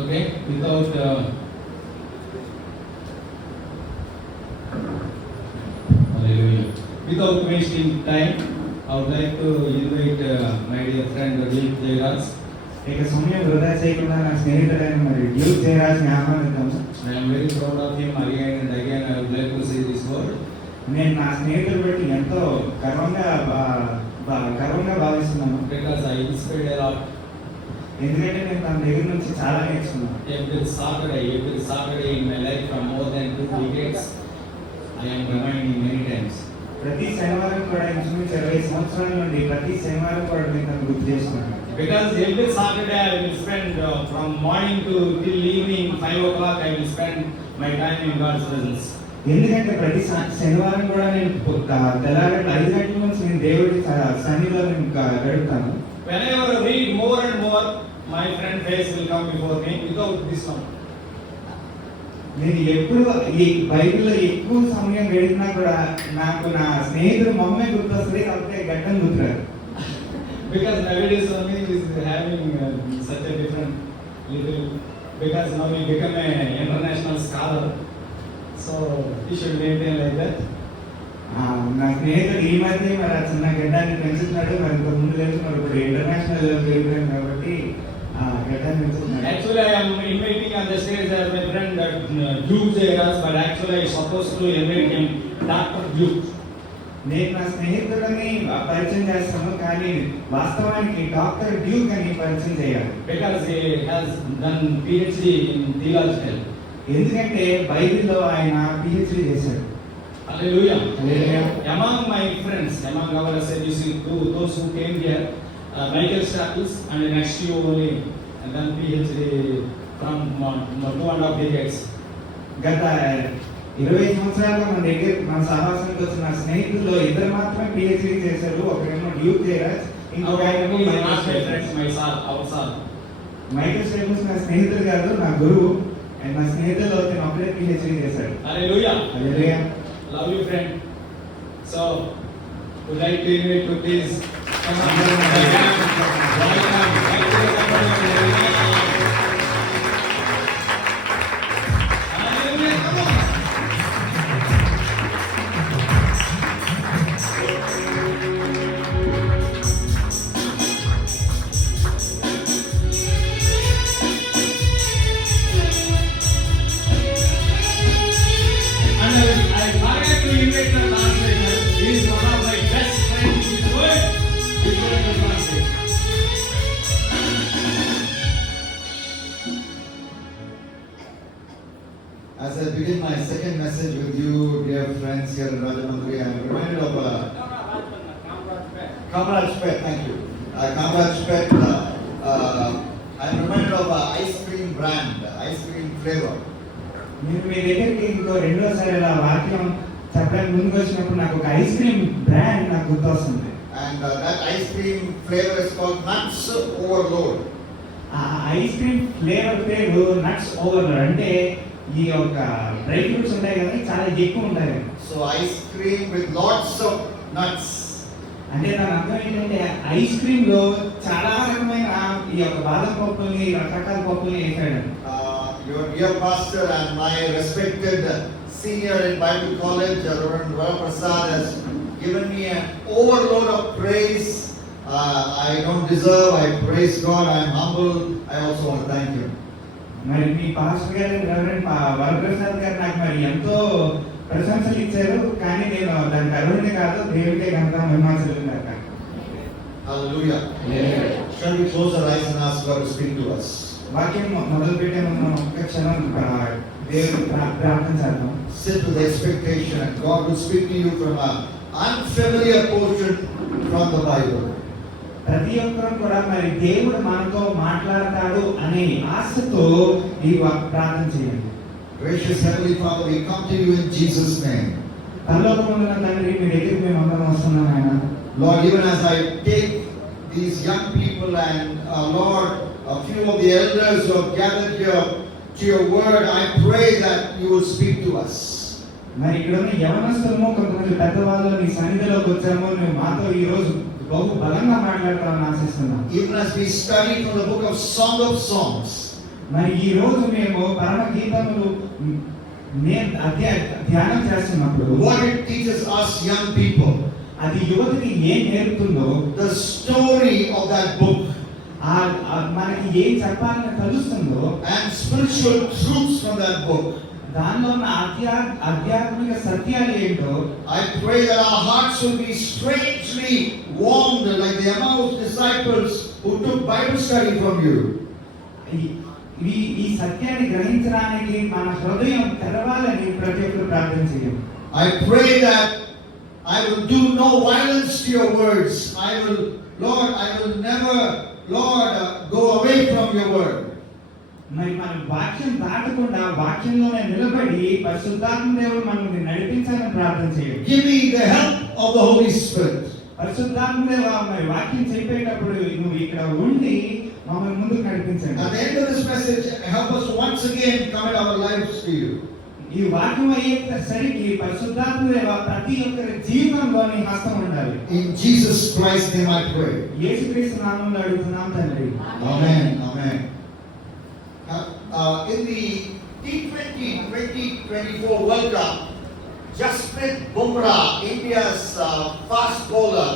Okay, without hallelujah. Without wasting time, I would like to invite my dear friend Duke Jairaj. ఇక సమయం వృధా చేయకుండా నా స్నేహితుడైన మరి Duke జయరాజ్ని ఆహ్వానిద్దాము. I am very proud of him. Again and again I would like to say this word. నేను నా స్నేహితులు బట్టి ఎంతో గర్వంగా భావిస్తున్నాను. Because I inspired a lot. ఎందుకంటే నేను తన దగ్గర నుంచి చాలా నేర్చుకున్నాను. Every Saturday in my life from more than 2 decades, I am reminding many times. ప్రతి శనివారం కూడా ఇంచుమించు 20 సంవత్సరాల నుండి ప్రతి శనివారం కూడా నేను తను గుర్తు చేస్తున్నాను. Because every Saturday I will spend from morning to till evening 5 o'clock I will spend my time in God's presence. ఎందుకంటే ప్రతి శనివారం కూడా నేను తెల్లారి 5 గంటల నుంచి నేను దేవుడి సన్నిధిలో నేను గడుపుతాను. Whenever I read more and more, my friend face will come before me without this one. నేను ఎప్పుడు ఈ బైబిల్లో ఎక్కువ సమయం గడిపినా కూడా నాకు నా స్నేహితుడు మమ్మే గుర్తొస్తుంది, కాకపోతే గడ్డం గుర్తురాదు. Because nowadays only is having such a different little, because now he become a international scholar, so he should maintain like that. నా స్నేహితుడు ఈ మధ్య మరి ఆ చిన్న గడ్డాన్ని పెంచుతున్నాడు. మరి ఇంతకు ముందు లేదు, మరి ఇప్పుడు ఇంటర్నేషనల్ వెళ్ళిపోయాం కాబట్టి గడ్డాన్ని పెంచుతున్నాడు. Actually I am inviting on the stage as my friend Duke Jairaj, but actually I supposed to invite him Dr. Duke. నేను నా స్నేహితుడిని పరిచయం చేస్తాను, కానీ వాస్తవానికి డాక్టర్ డ్యూక్ అని పరిచయం చేయాలి. Because he has done PhD in theology. ఎందుకంటే బైబిల్లో ఆయన PhD చేశాడు. Hallelujah. Hallelujah. Among my friends, among our SABC, those who came here, Michael Staples, and next year only done PhD from 2.5 decades. గత 20 సంవత్సరాలుగా మన సహవాసానికి వచ్చిన స్నేహితుల్లో ఇద్దరు మాత్రమే PhD చేశారు. ఒకరేమో డ్యూక్ జయరాజ్, ఇంకొక ఆయనేమో మైకేల్ స్టేబుల్స్. నా స్నేహితుడు కాదు, నా గురువు. అండ్ నా స్నేహితుల్లో నేను ఒకరే PhD చేశాడు. Hallelujah. Hallelujah. Love you, friend. So, would like to invite you, please. Come on. As I begin my second message with you, dear friends here in Rajamundry, I am reminded of Kamraj Pet. Thank you. Kamraj Pet. I am reminded of an ice cream brand, ice cream flavor. నేను మీ దగ్గరికి ఇంకో రెండోసారి ఇలా వాక్యం చెప్పడానికి ముందుకు వచ్చినప్పుడు నాకు ఒక ఐస్ క్రీమ్ బ్రాండ్ నాకు గుర్తొస్తుంది. And that ice cream flavor is called Nuts Overload. ఆ ఐస్ క్రీమ్ ఫ్లేవర్ పేరు నట్స్ ఓవర్లోడ్. అంటే ఈ యొక్క డ్రై ఫ్రూట్స్ ఉంటాయి కదా, చాలా ఎక్కువ ఉంటాయి. So ice cream with lots of nuts. అంటే దాని అర్థం ఏంటంటే ఐస్ క్రీమ్ లో చాలా రకమైన ఈ యొక్క బాదం పప్పుల్ని, రకరకాల పప్పుల్ని వేసాడు. Your dear pastor and my respected senior in Bible College, Reverend Varaprasad, has given me an overload of praise. I don't deserve. I praise God. I am humble. I also want to thank you. మరి మీ pastor గారు reverend Varaprasad గారు నాకు మరి ఎంతో ప్రశంసలు ఇచ్చారు, కానీ నేను దానికి అర్హుడిని కాదు. దేవుడికే కనుక మహిమాచలు కాక. Hallelujah. Shall we close our eyes and ask God to speak to us? వాక్యం మొదలు పెట్టే ముందు ఒక్క క్షణం దేవుడికి ప్రార్థన చేద్దాం. Sit with expectation and God will speak to you from an unfamiliar portion from the Bible. ప్రతి ఒక్కరు కూడా మరి దేవుడు మనతో మాట్లాడతాడు అనే ఆశతో ఈ ప్రార్థన చేయండి. Gracious Heavenly Father, we come to you in Jesus' name. పరలోకమందున్న తండ్రి, మీ దగ్గరికి మేము అందరం వస్తున్నాం ఆయన. Lord, even as I take these young people and Lord, a few of the elders who have gathered here to your word, I pray that you will speak to us. మరి ఇక్కడ ఉన్న యవనస్తులము, కొంతమంది పెద్దవాళ్ళు నీ సన్నిధిలోకి వచ్చాము, నువ్వు మాతో ఈ రోజు బహు బలంగా మాట్లాడతామని ఆశిస్తున్నాం. Even as we study from the book of Song of Songs, మరి ఈ రోజు మేము పరమ గీతములు ధ్యానం చేస్తున్నప్పుడు what it teaches us young people, అది యువతకి ఏం నేర్పుతుందో, the story of that book, మనకి ఏం చెప్పాలని తెలుస్తుందో, and spiritual truths from that book. దానిలో ఉన్న ఆధ్యాత్మిక సత్యాలు ఏంటో, I pray that our hearts will be strangely warmed like the Emmaus disciples who took Bible study from you. ఈ సత్యాన్ని గ్రహించడానికి మన హృదయం తెరవాలని ప్రతి ఒక్కరు ప్రార్థన చేయండి. I pray that I will do no violence to your words. Lord, I will never, Lord, go away from your word. మరి మన వాక్యం దాటకుండా వాక్యంలోనే నిలబడి పరిశుద్ధాత్మ దేవుడు మనల్ని నడిపించాలని ప్రార్థన చేయండి. Give me the help of the Holy Spirit. పరిశుద్ధాత్మ దేవా, మరి వాక్యం చెప్పేటప్పుడు నువ్వు ఇక్కడ ఉండి మమ్మల్ని ముందుకు నడిపించండి. At the end of this message, help us once again commit our lives to you. ఈ వాక్యం అయ్యేసరికి పరిశుద్ధాత్మ దేవా ప్రతి ఒక్కరి జీవితంలో నీ హస్తం ఉండాలి. In Jesus Christ's name I pray. యేసుక్రీస్తు నామములో అడుగుతున్నాం తండ్రి. Amen. Amen. In the T20 2024 World Cup, Jasprit Bumrah, India's fast bowler,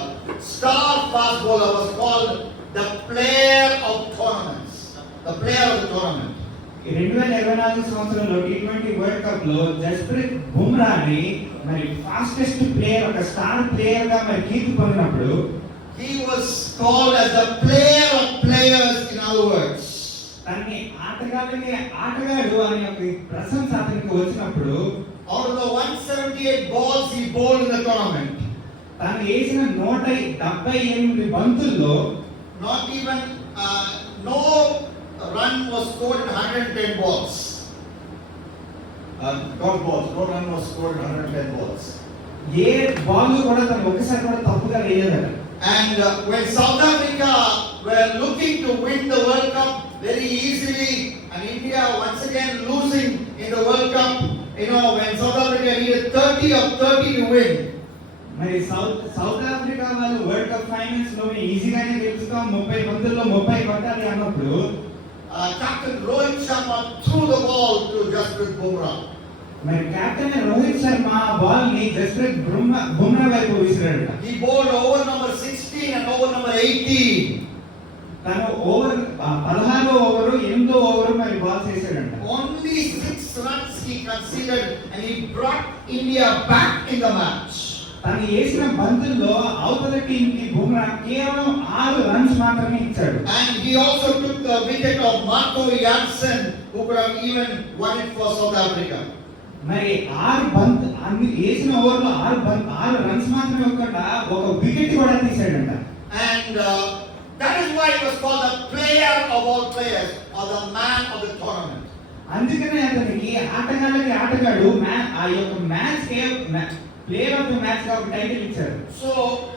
star fast bowler, was called the player of tournaments. The player of the tournament. 2024 సంవత్సరంలో T20 world cup లో జస్ప్రీత్ బుమ్రాని మరి fastest player, ఒక star player గా మరి కీర్తి పొందినప్పుడు he was called as the player of players. In other words, తనని ఆటగాడు అనే ఒక ప్రశంస అతనికి వచ్చినప్పుడు, out of the 178 balls he bowled in the tournament, తను వేసిన 178 బంతుల్లో not even no run was scored in 110 balls. No run was scored in 110 balls. A ball కూడా తను ఒకసారి కూడా తప్పుగా వేయలేదట. And when South Africa were looking to win the World Cup very easily, and India once again losing in the World Cup, when South Africa needed 30 of 30 to win, మరి south Africa వాళ్ళు world cup finals లో ఈజీగానే గెలుస్తాం, 30 బంతుల్లో 30 కొట్టాలి అన్నప్పుడు Captain Rohit Sharma threw the ball to Jasprit Bumrah. మరి captain Rohit Sharma ball ని జస్ప్రీత్ బుమ్రా వైపు విసిరాడట. He bowled over number 16 and over number 18. తను ఓవర్ 16వ ఓవర్ 8వ ఓవర్ మరి బాల్ చేశాడంట. Only 6 runs he conceded and he brought India back in the match. తను వేసిన బంతుల్లో అవతల టీం కి బుమ్రా కేవలం 6 రన్స్ మాత్రమే ఇచ్చాడు. And he also took the wicket of Marco Jansen, who could have even won it for South Africa. మరి 6 బంత్ అన్ని వేసిన ఓవర్లో 6 రన్స్ మాత్రమే ఇవ్వకుండా ఒక వికెట్ కూడా తీశాడంట. And that is why he was called the player of all players, or the man of the tournament. అందుకనే అతనికి ఆటగాళ్ళకి ఆటగాడు ఆ యొక్క match K player of the match గా ఒక టైటిల్ ఇచ్చారు. So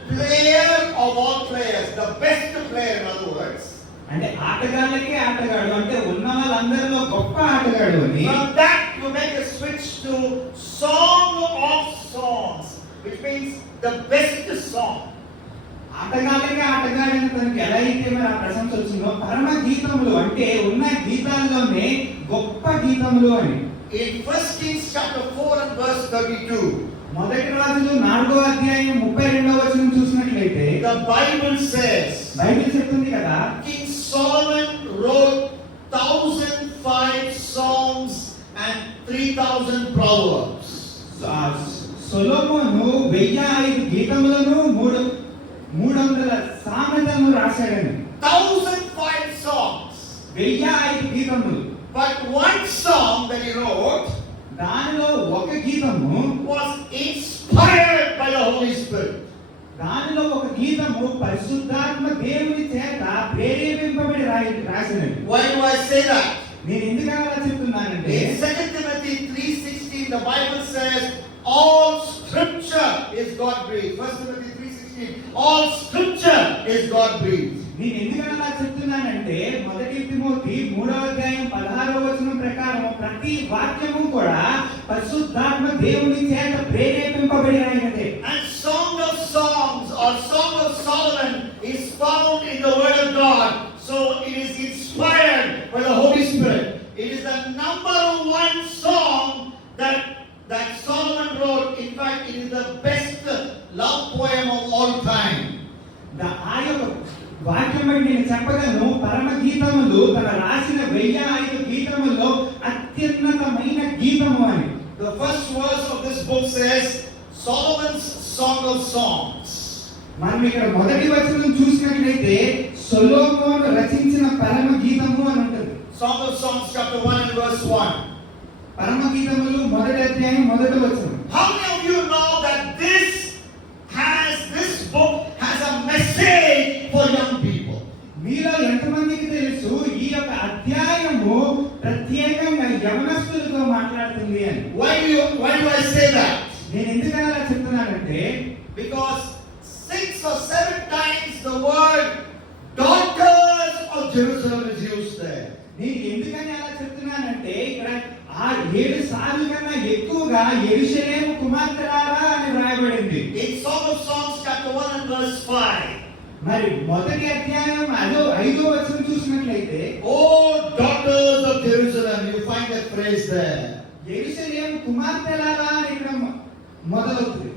player of all players, the best player, in other words. అంటే ఆటగాళ్ళకి ఆటగాడు అంటే ఉన్న వాళ్ళందరిలో గొప్ప ఆటగాడు అని. From that you make a switch to song of songs, which means the best song. ఆటగాళ్ళకి ఆటగాడని తనకి ఎలా అయితే మరి ఆ ప్రశంస వచ్చిందో, పరమ గీతములు అంటే ఉన్న గీతాల్లోనే గొప్ప గీతములు అని. In 1 Kings chapter 4 and verse 32, మొదటి రాజులు 4వ అధ్యాయం 32వ వచనం చూసినట్లయితే the Bible says, బైబిల్ చెప్తుంది కదా, King Solomon wrote 1005 songs and 3000 proverbs. Solomon 1005 గీతములను 300 సామెతలను రాశాడని. 1005 songs. 1005 గీతములు. But one song that he wrote దానిలో ఒక గీతము was inspired by the Holy Spirit. దానిలో ఒక గీతము పరిశుద్ధాత్మ దేవుని చేత ప్రేరేపింపబడి రాసినది. Why do I say that? నేను ఎందుకు అలా చెప్తున్నానంటే In 2 Timothy 3:16 the Bible says all scripture is God breathed. 1 Timothy 3:16 all scripture is God breathed. నేను ఎందుకు అలా చెప్తున్నానంటే మొదటి తిమోతి 3వ అధ్యాయం 16వ వచనం ప్రకారం ప్రతి వాక్యము కూడా పరిశుద్ధాత్మ దేవుని చేత ప్రేరేపింపబడినదే. And Song of Songs or Song of Solomon is found in the Word of God. So it is inspired by the Holy Spirit. In fact, it is the best love poem of all time. ఆ యొక్క వాక్యం బట్టి నేను చెప్పగలను, పరమ గీతములు తన రాసిన 1005 గీతముల్లో అత్యున్నతమైన గీతము అని. The first verse of this book says Solomon's Song of Songs. మనం ఇక్కడ మొదటి వచనం చూసినట్లయితే సొలొమోను రచించిన పరమ గీతము అని ఉంటుంది. Song of Songs chapter 1 and verse 1. పరమ గీతములు మొదటి అధ్యాయం మొదటి వచనం. How many of you know that this book has a message for young people? మీలో ఎంతమందికి తెలుసు ఈ యొక్క అధ్యాయము ప్రత్యేకంగా యవనస్తులతో మాట్లాడుతుంది అని? Why do I say that? నేను ఎందుకని అలా చెప్తున్నానంటే, Because 6 or 7 times the word daughters of Jerusalem is used there. నేను ఎందుకని అలా చెప్తున్నానంటే, ఇక్కడ 7 సార్లు కన్నా ఎక్కువగా యెరూషలేము కుమార్తెలారా అని రాయబడింది. In Song of Songs chapter 1 and verse 5. మరి మొదటి అధ్యాయం 5వ వచనం చూసినట్లయితే, Oh daughters of Jerusalem, you find that phrase there. యెరూషలేము కుమార్తెలారా అని ఇక్కడ మొదలవుతుంది.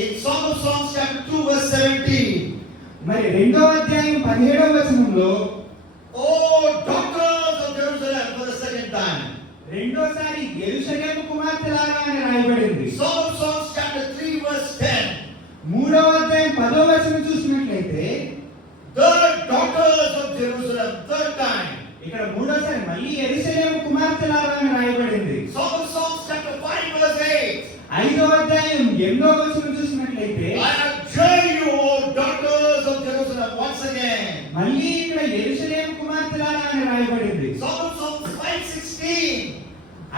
In Song of Songs chapter 2 verse 17. మరి 2వ అధ్యాయం 17వ వచనంలో, Oh daughters of Jerusalem for the second time. రెండోసారి యెరూషలేము కుమార్తెలారా అని రాయబడింది. Song of Songs chapter 3 verse 10. 3వ అధ్యాయం 10వ వచనం చూసినట్లయితే, The daughters of Jerusalem, third time. ఇక్కడ మూడోసారి మళ్ళీ యెరూషలేము కుమార్తెలారా అని రాయబడింది. Song of Songs chapter 5 verse 8. 5వ అధ్యాయం 8వ వచనం చూసినట్లయితే, I adjure you, O daughters of Jerusalem, once again. మళ్ళీ ఇక్కడ యెరూషలేము కుమార్తెలారా అని రాయబడింది. Song of Songs 5:16.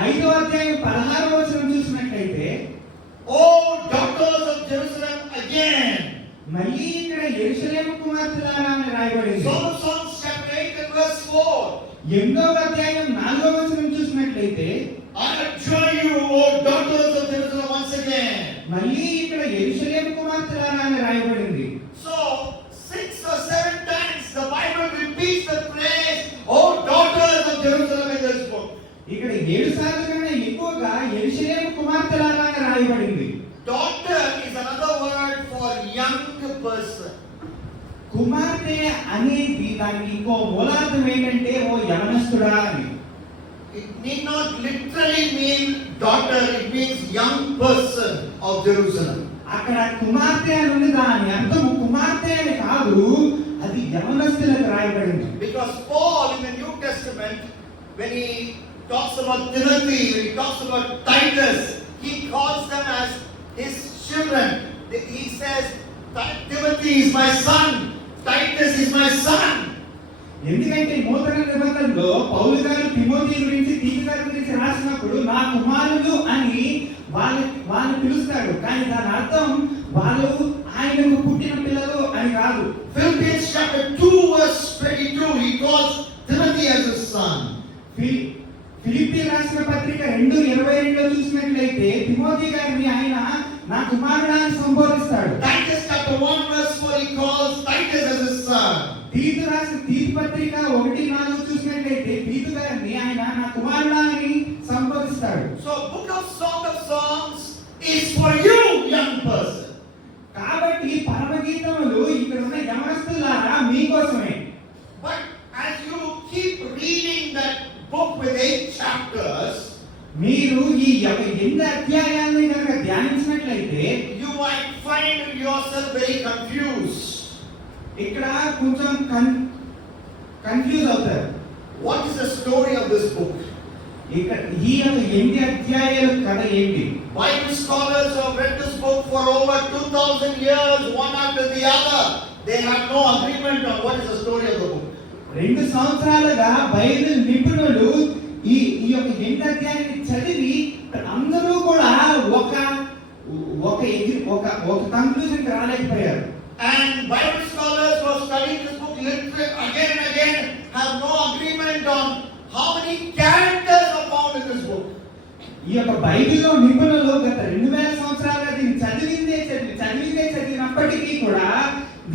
5వ అధ్యాయం 16వ వచనం చూసినట్లయితే, O daughters of Jerusalem again. మళ్ళీ ఇక్కడ యెరూషలేము కుమార్తెలారా అని రాయబడింది. Song of Songs chapter 8 and verse 4. 8వ అధ్యాయం 4వ వచనం చూసినట్లయితే, I adjure you, O daughters of Jerusalem, once again. మళ్ళీ ఇక్కడ యెరూషలేము కుమార్తెలారా అని రాయబడింది. So 6 or 7 times the Bible repeats the phrase, O daughters of Jerusalem, in this book. ఇక్కడ 7 సార్లు కన్నా ఎక్కువగా యెరూషలేము కుమార్తెలారా అని రాయబడింది. Daughter is another word for young person. కుమార్తె అనేది దానికి ఇంకో మూలార్థం ఏంటంటే ఓ యవనస్తుడా అని. It need not literally mean daughter, it means young person of Jerusalem. అక్కడ కుమార్తె అని ఉంది, దాని అర్థం కుమార్తె అని కాదు, అది యవనస్తులకు రాయబడింది. Because Paul in the New Testament, when he talks about Timothy, when he talks about Titus, he calls them as his children. He says, Timothy is my son, Titus is my son. ఎందుకంటే నూతన నిబంధనలో పౌలు గారు Timothy గురించి, తీతు గారి గురించి రాసినప్పుడు నా కుమారులు అని వాళ్ళని పిలుస్తాడు, కానీ దాని అర్థం వాళ్ళు ఆయనకు పుట్టిన పిల్లలు అని కాదు. Philippians chapter 2 verse 22, he calls Timothy as his son. Philippi రాసిన పత్రిక 2:22లో చూసినట్లయితే తిమోతి గారిని ఆయన నా కుమారుడా అని సంబోధిస్తాడు. Titus chapter 1 verse 4, he calls Titus as his son. తీతు రాసిన తీతు పత్రిక 1:4 చూసినట్లయితే తీతు గారిని ఆయన నా కుమారుడా అని సంబోధిస్తాడు. So book of Song of Songs is for you, young person. కాబట్టి పరమగీతములు ఇక్కడ ఉన్న యవనస్తులారా మీకోసమే. But as you keep reading that book with 8 chapters, మీరు ఈ 8 అధ్యాయాలను కనుక ధ్యానించినట్లయితే you might find yourself very confused. ఇక్కడ కొంచెం కన్ఫ్యూజ్ అవుతారు. What is the story of this book? ఇక్కడ ఈ 8 అధ్యాయాల కథ ఏంటి? Bible scholars who have read this book for over 2000 years, one after the other, they have no agreement on what is the story of the book. 2 సంవత్సరాలుగా Bible నిపుణులు ఈ యొక్క 8 అధ్యాయాన్ని చదివి అందరూ కూడా ఒక కంక్లూజన్కి రాలేకపోయారు. And Bible scholars who are studying this book literally again and again have no agreement on how many characters are found in this book. ఈ యొక్క బైబిల్లో నిపుణులు గత 2000 సంవత్సరాలుగా దీన్ని చదివినప్పటికీ కూడా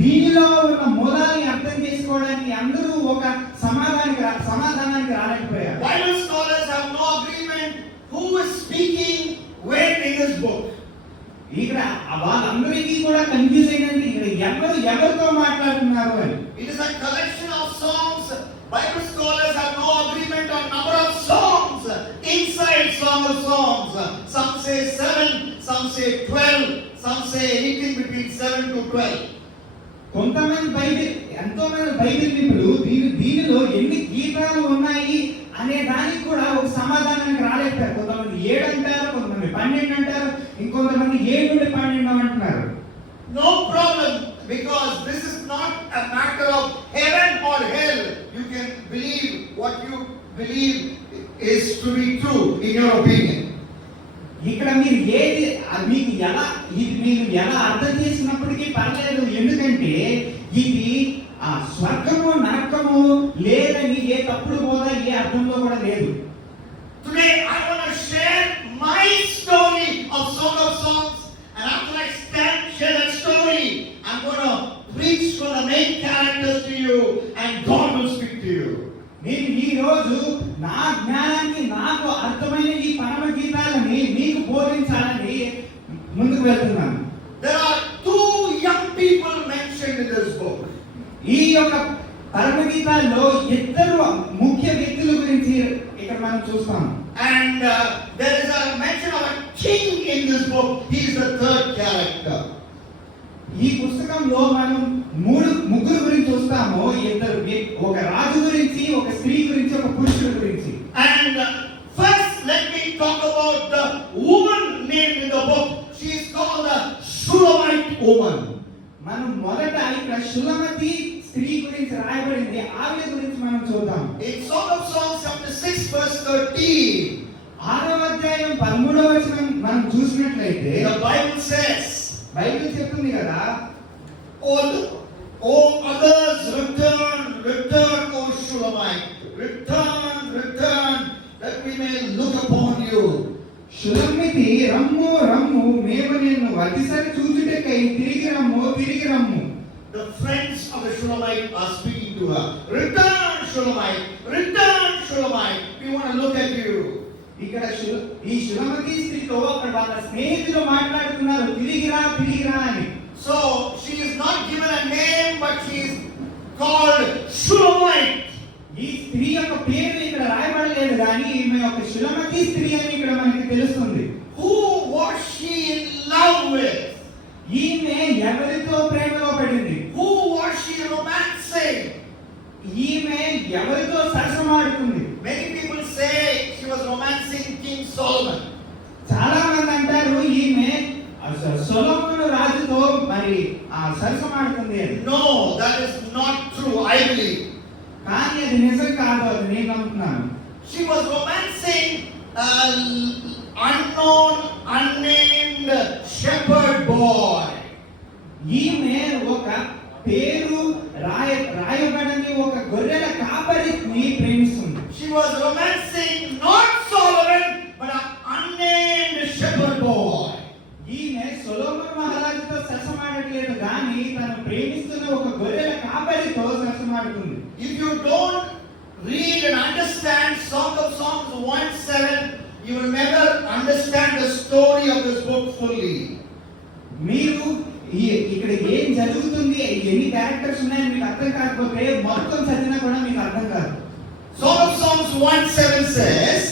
దీనిలో ఉన్న మూలాన్ని అర్థం చేసుకోవడానికి అందరూ ఒక సమాధానానికి రాలేకపోయారు. Bible scholars have no agreement who is speaking when in this book. ఇక్కడ వాళ్ళందరికీ కూడా కన్ఫ్యూజ్ అయిందండి. ఇక్కడ ఎవరితో మాట్లాడుతున్నారు అని. It is a collection of songs. Bible scholars have no agreement on number of songs inside Song of Songs. Some say 7, some say 12, some say anything between 7 to 12. ఎంతో మంది బైబిల్ నిపుణులు దీనిలో ఎన్ని గీతాలు ఉన్నాయి అనే దానికి కూడా ఒక సమాధానానికి రాలేకపోయారు. కొంతమంది 7 అంటారు, కొంతమంది 12 అంటారు, ఇంకొంతమంది 7 నుండి 12 అంటున్నారు. No problem, because this is not a matter of heaven or hell. You can believe what you believe is to be true in your opinion. ఇక్కడ మీరు మీరు ఎలా అర్థం చేసినప్పటికీ పర్లేదు. ఎందుకంటే ఇది స్వర్గము నరకము లేదని ఏ తప్పుడు బోధ ఏ అర్థంలో కూడా లేదు. Today I want to share my story of Song of Songs, and after I share that story, I'm going to preach from the main characters to you, and God will speak to you. నేను ఈ రోజు నా జ్ఞానానికి నాకు అర్థమైన ఈ పరమ గీతాలని మీకు బోధించాలని ముందుకు వెళ్తున్నాను. There are 2 young people mentioned in this book. ఈ యొక్క పరమ గీతాల్లో 2 ముఖ్య వ్యక్తుల గురించి ఇక్కడ మనం చూస్తాం. And there is a mention of a king in this book. He is the 3rd character. ఈ పుస్తకంలో మనం ముగ్గురు గురించి చూస్తాము. ఒక రాజు గురించి, ఒక స్త్రీ గురించి, ఒక పురుషుడు గురించి. And first let me talk about the woman named in the book. She is called the Shulamite woman. మనం మొదట ఇక్కడ షులమతి స్త్రీ గురించి రాయబడింది. ఆవిడ గురించి మనం చూద్దాం. In Song of Songs chapter 6 verse 13, 6వ అధ్యాయం 13వ వచనం మనం చూసినట్లయితే the Bible says, బైబిల్ చెప్తుంది కదా, O others, return, O Shulamite, return, that we may look upon you. షులమితి రమ్ము మేము నిన్ను వతిసరి చూచుటకై తిరిగి రమ్ము. The friends of the Shulamite are speaking to her. Return, Shulamite, we want to look at you. ఇక్కడ ఈ షులమతి స్త్రీతో అక్కడ వాళ్ళ స్నేహితులు మాట్లాడుతున్నారు, తిరిగిరా అని. So she is not given a name, but she is called Shulamite. ఈ స్త్రీ యొక్క పేరు ఇక్కడ రాయబడలేదు, కానీ ఈమె ఒక షులమతి స్త్రీ అని ఇక్కడ మనకి తెలుస్తుంది. Who was she in love with? ఈమె ఎవరితో ప్రేమలో పడింది? Who was she romancing? ఈమె ఎవరితో సరసమాడుతుంది? Many people say she was romancing King Solomon. చాలా మంది అంటారు ఈమె సొలొమోను రాజుతో మరి సరసమాడుతుంది అని. No, that is not true, I believe. కానీ అది నిజం కాదు, అది నేను నమ్ముతున్నాను. She was romancing an unknown, unnamed shepherd boy. ఈమె ఒక పేరు రాయబడని ఒక గొర్రెల కాపరిని ప్రేమిస్తుంది. She was romancing not Solomon, but an unnamed shepherd boy. ఈమె సొలొమోను మహారాజుతో సరసమాడట్లేదు, కానీ తను ప్రేమిస్తున్న ఒక గొర్రెల కాపరితో సరసమాడుతుంది. If you don't read and understand Song of Songs 1:7, you will never understand the story of this book fully. మీరు ఇక్కడ ఏం జరుగుతుంది, ఎన్ని క్యారెక్టర్స్ ఉన్నాయని మీకు అర్థం కాకపోతే మొత్తం చదివినా కూడా మీకు అర్థం కాదు. Song of Songs 1:7 says,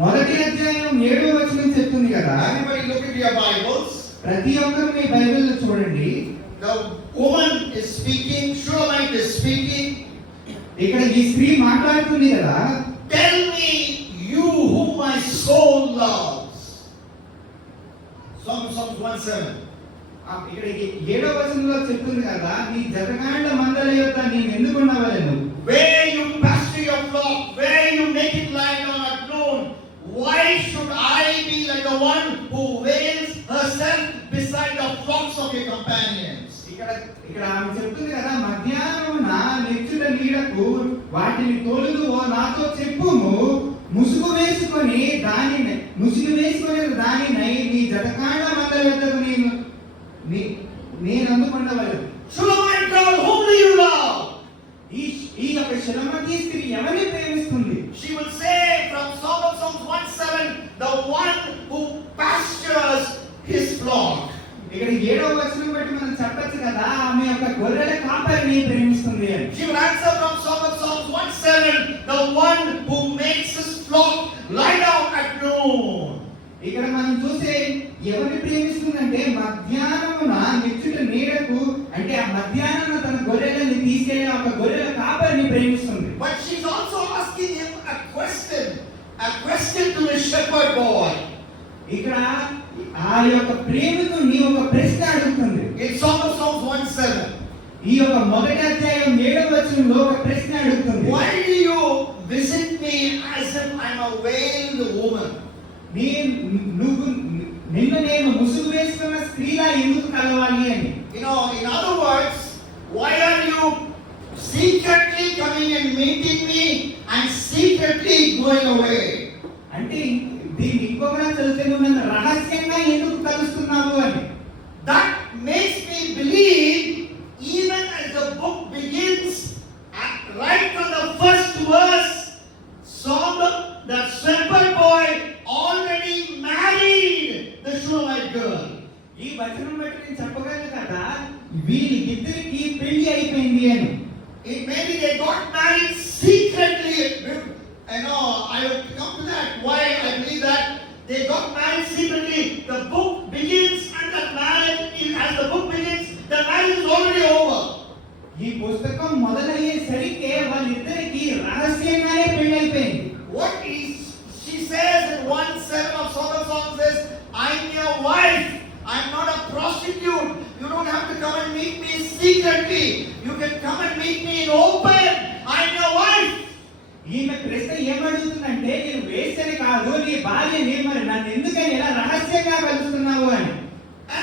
మొదటి అధ్యాయం 7వ వచనం చెప్తుంది కదా. everybody look at your Bibles. ప్రతి ఒక్కరు మీ బైబిల్లో చూడండి. The woman is speaking, Shulamite is speaking. ఇక్కడ ఈ స్త్రీ మాట్లాడుతుంది కదా. Tell me, you whom my soul loves. Song of Songs 1:7. ఇక్కడ 7వ వచనంలో చెప్తుంది కదా, నీ జతకాండ మందల యొక్క నేను ఎందుకు ఉండవలేను. Where you pasture your flock, where you make it lie down at noon, why should I be like the one who wails herself beside the flocks of your companions? ఇక్కడ ఆమె చెప్తుంది కదా, మధ్యాహ్నం నా నిచ్చుల నీడకు వాటిని తోలుదు నాతో చెప్పుము, ముసుగు వేసుకొని దానిని నీ జతకాండ మందల వద్దకు నేను అందుకుండవలేదు. Shulamite girl, whom do you love? ఈ యొక్క షులమతి స్త్రీ ఎవరిని ప్రేమిస్తుంది? She will say from Song of Songs 1:7, the one who pastures his flock. ఇక్కడ 7వ వచనం బట్టి మనం చెప్పొచ్చు కదా ఆమె యొక్క గొర్రెల కాపరిని ప్రేమిస్తుంది అని. She will answer from Song of Songs 1:7, the one who makes his flock lie down at noon. ఇక్కడ మనం చూసే ఎవరిని ప్రేమిస్తుందంటే మధ్యాహ్నమున నిచ్చుట నీడకు, అంటే ఆ మధ్యాహ్నం తన గొర్రెలని తీసుకెళ్లే ఒక గొర్రెల కాపరిని ప్రేమిస్తుంది. But she's also asking him a question to the shepherd boy. ఇక్కడ ఆ యొక్క ప్రేమకు నీ ఒక ప్రశ్న అడుగుతుంది. In Song of Songs 1:7. ఈ యొక్క మొదటి అధ్యాయం 7వ వచనంలో ఒక ప్రశ్న అడుగుతుంది. Why do you visit me as if I'm a veiled woman? నిన్ను నేను ముసుగు వేసుకున్న స్త్రీలా ఎందుకు కలవాలి అని. In other words, why are you secretly coming and meeting me and secretly going away? అంటే దీన్ని ఇంకొకలా చదివితే నువ్వు నన్ను రహస్యంగా ఎందుకు కలుస్తున్నావు అని. That makes me believe, even as the book begins, right from the first verse, the shepherd boy already married the Shulamite girl. ఈ వచనం బట్టి నేను చెప్పగలను కదా వీళ్ళిద్దరికి పెళ్లి అయిపోయింది అని. Maybe they got married secretly. I will come to that. Why I believe that they got married secretly. The book begins and the marriage, as the book begins, the marriage is already over. ఈ పుస్తకం మొదలయ్యేసరికి వాళ్ళిద్దరికి రహస్యంగానే పెళ్లి అయిపోయింది. What she says in 1:7 of Song of Songs is, I'm your wife. I'm not a prostitute. You don't have to come and meet me secretly. You can come and meet me in open. I'm your wife. ఈమె ప్రశ్న ఏమడుగుతుందంటే నేను వేశ్యని కాదు నీ భార్యని, మరి నన్ను ఎందుకని ఇలా రహస్యంగా కలుస్తున్నావు అని.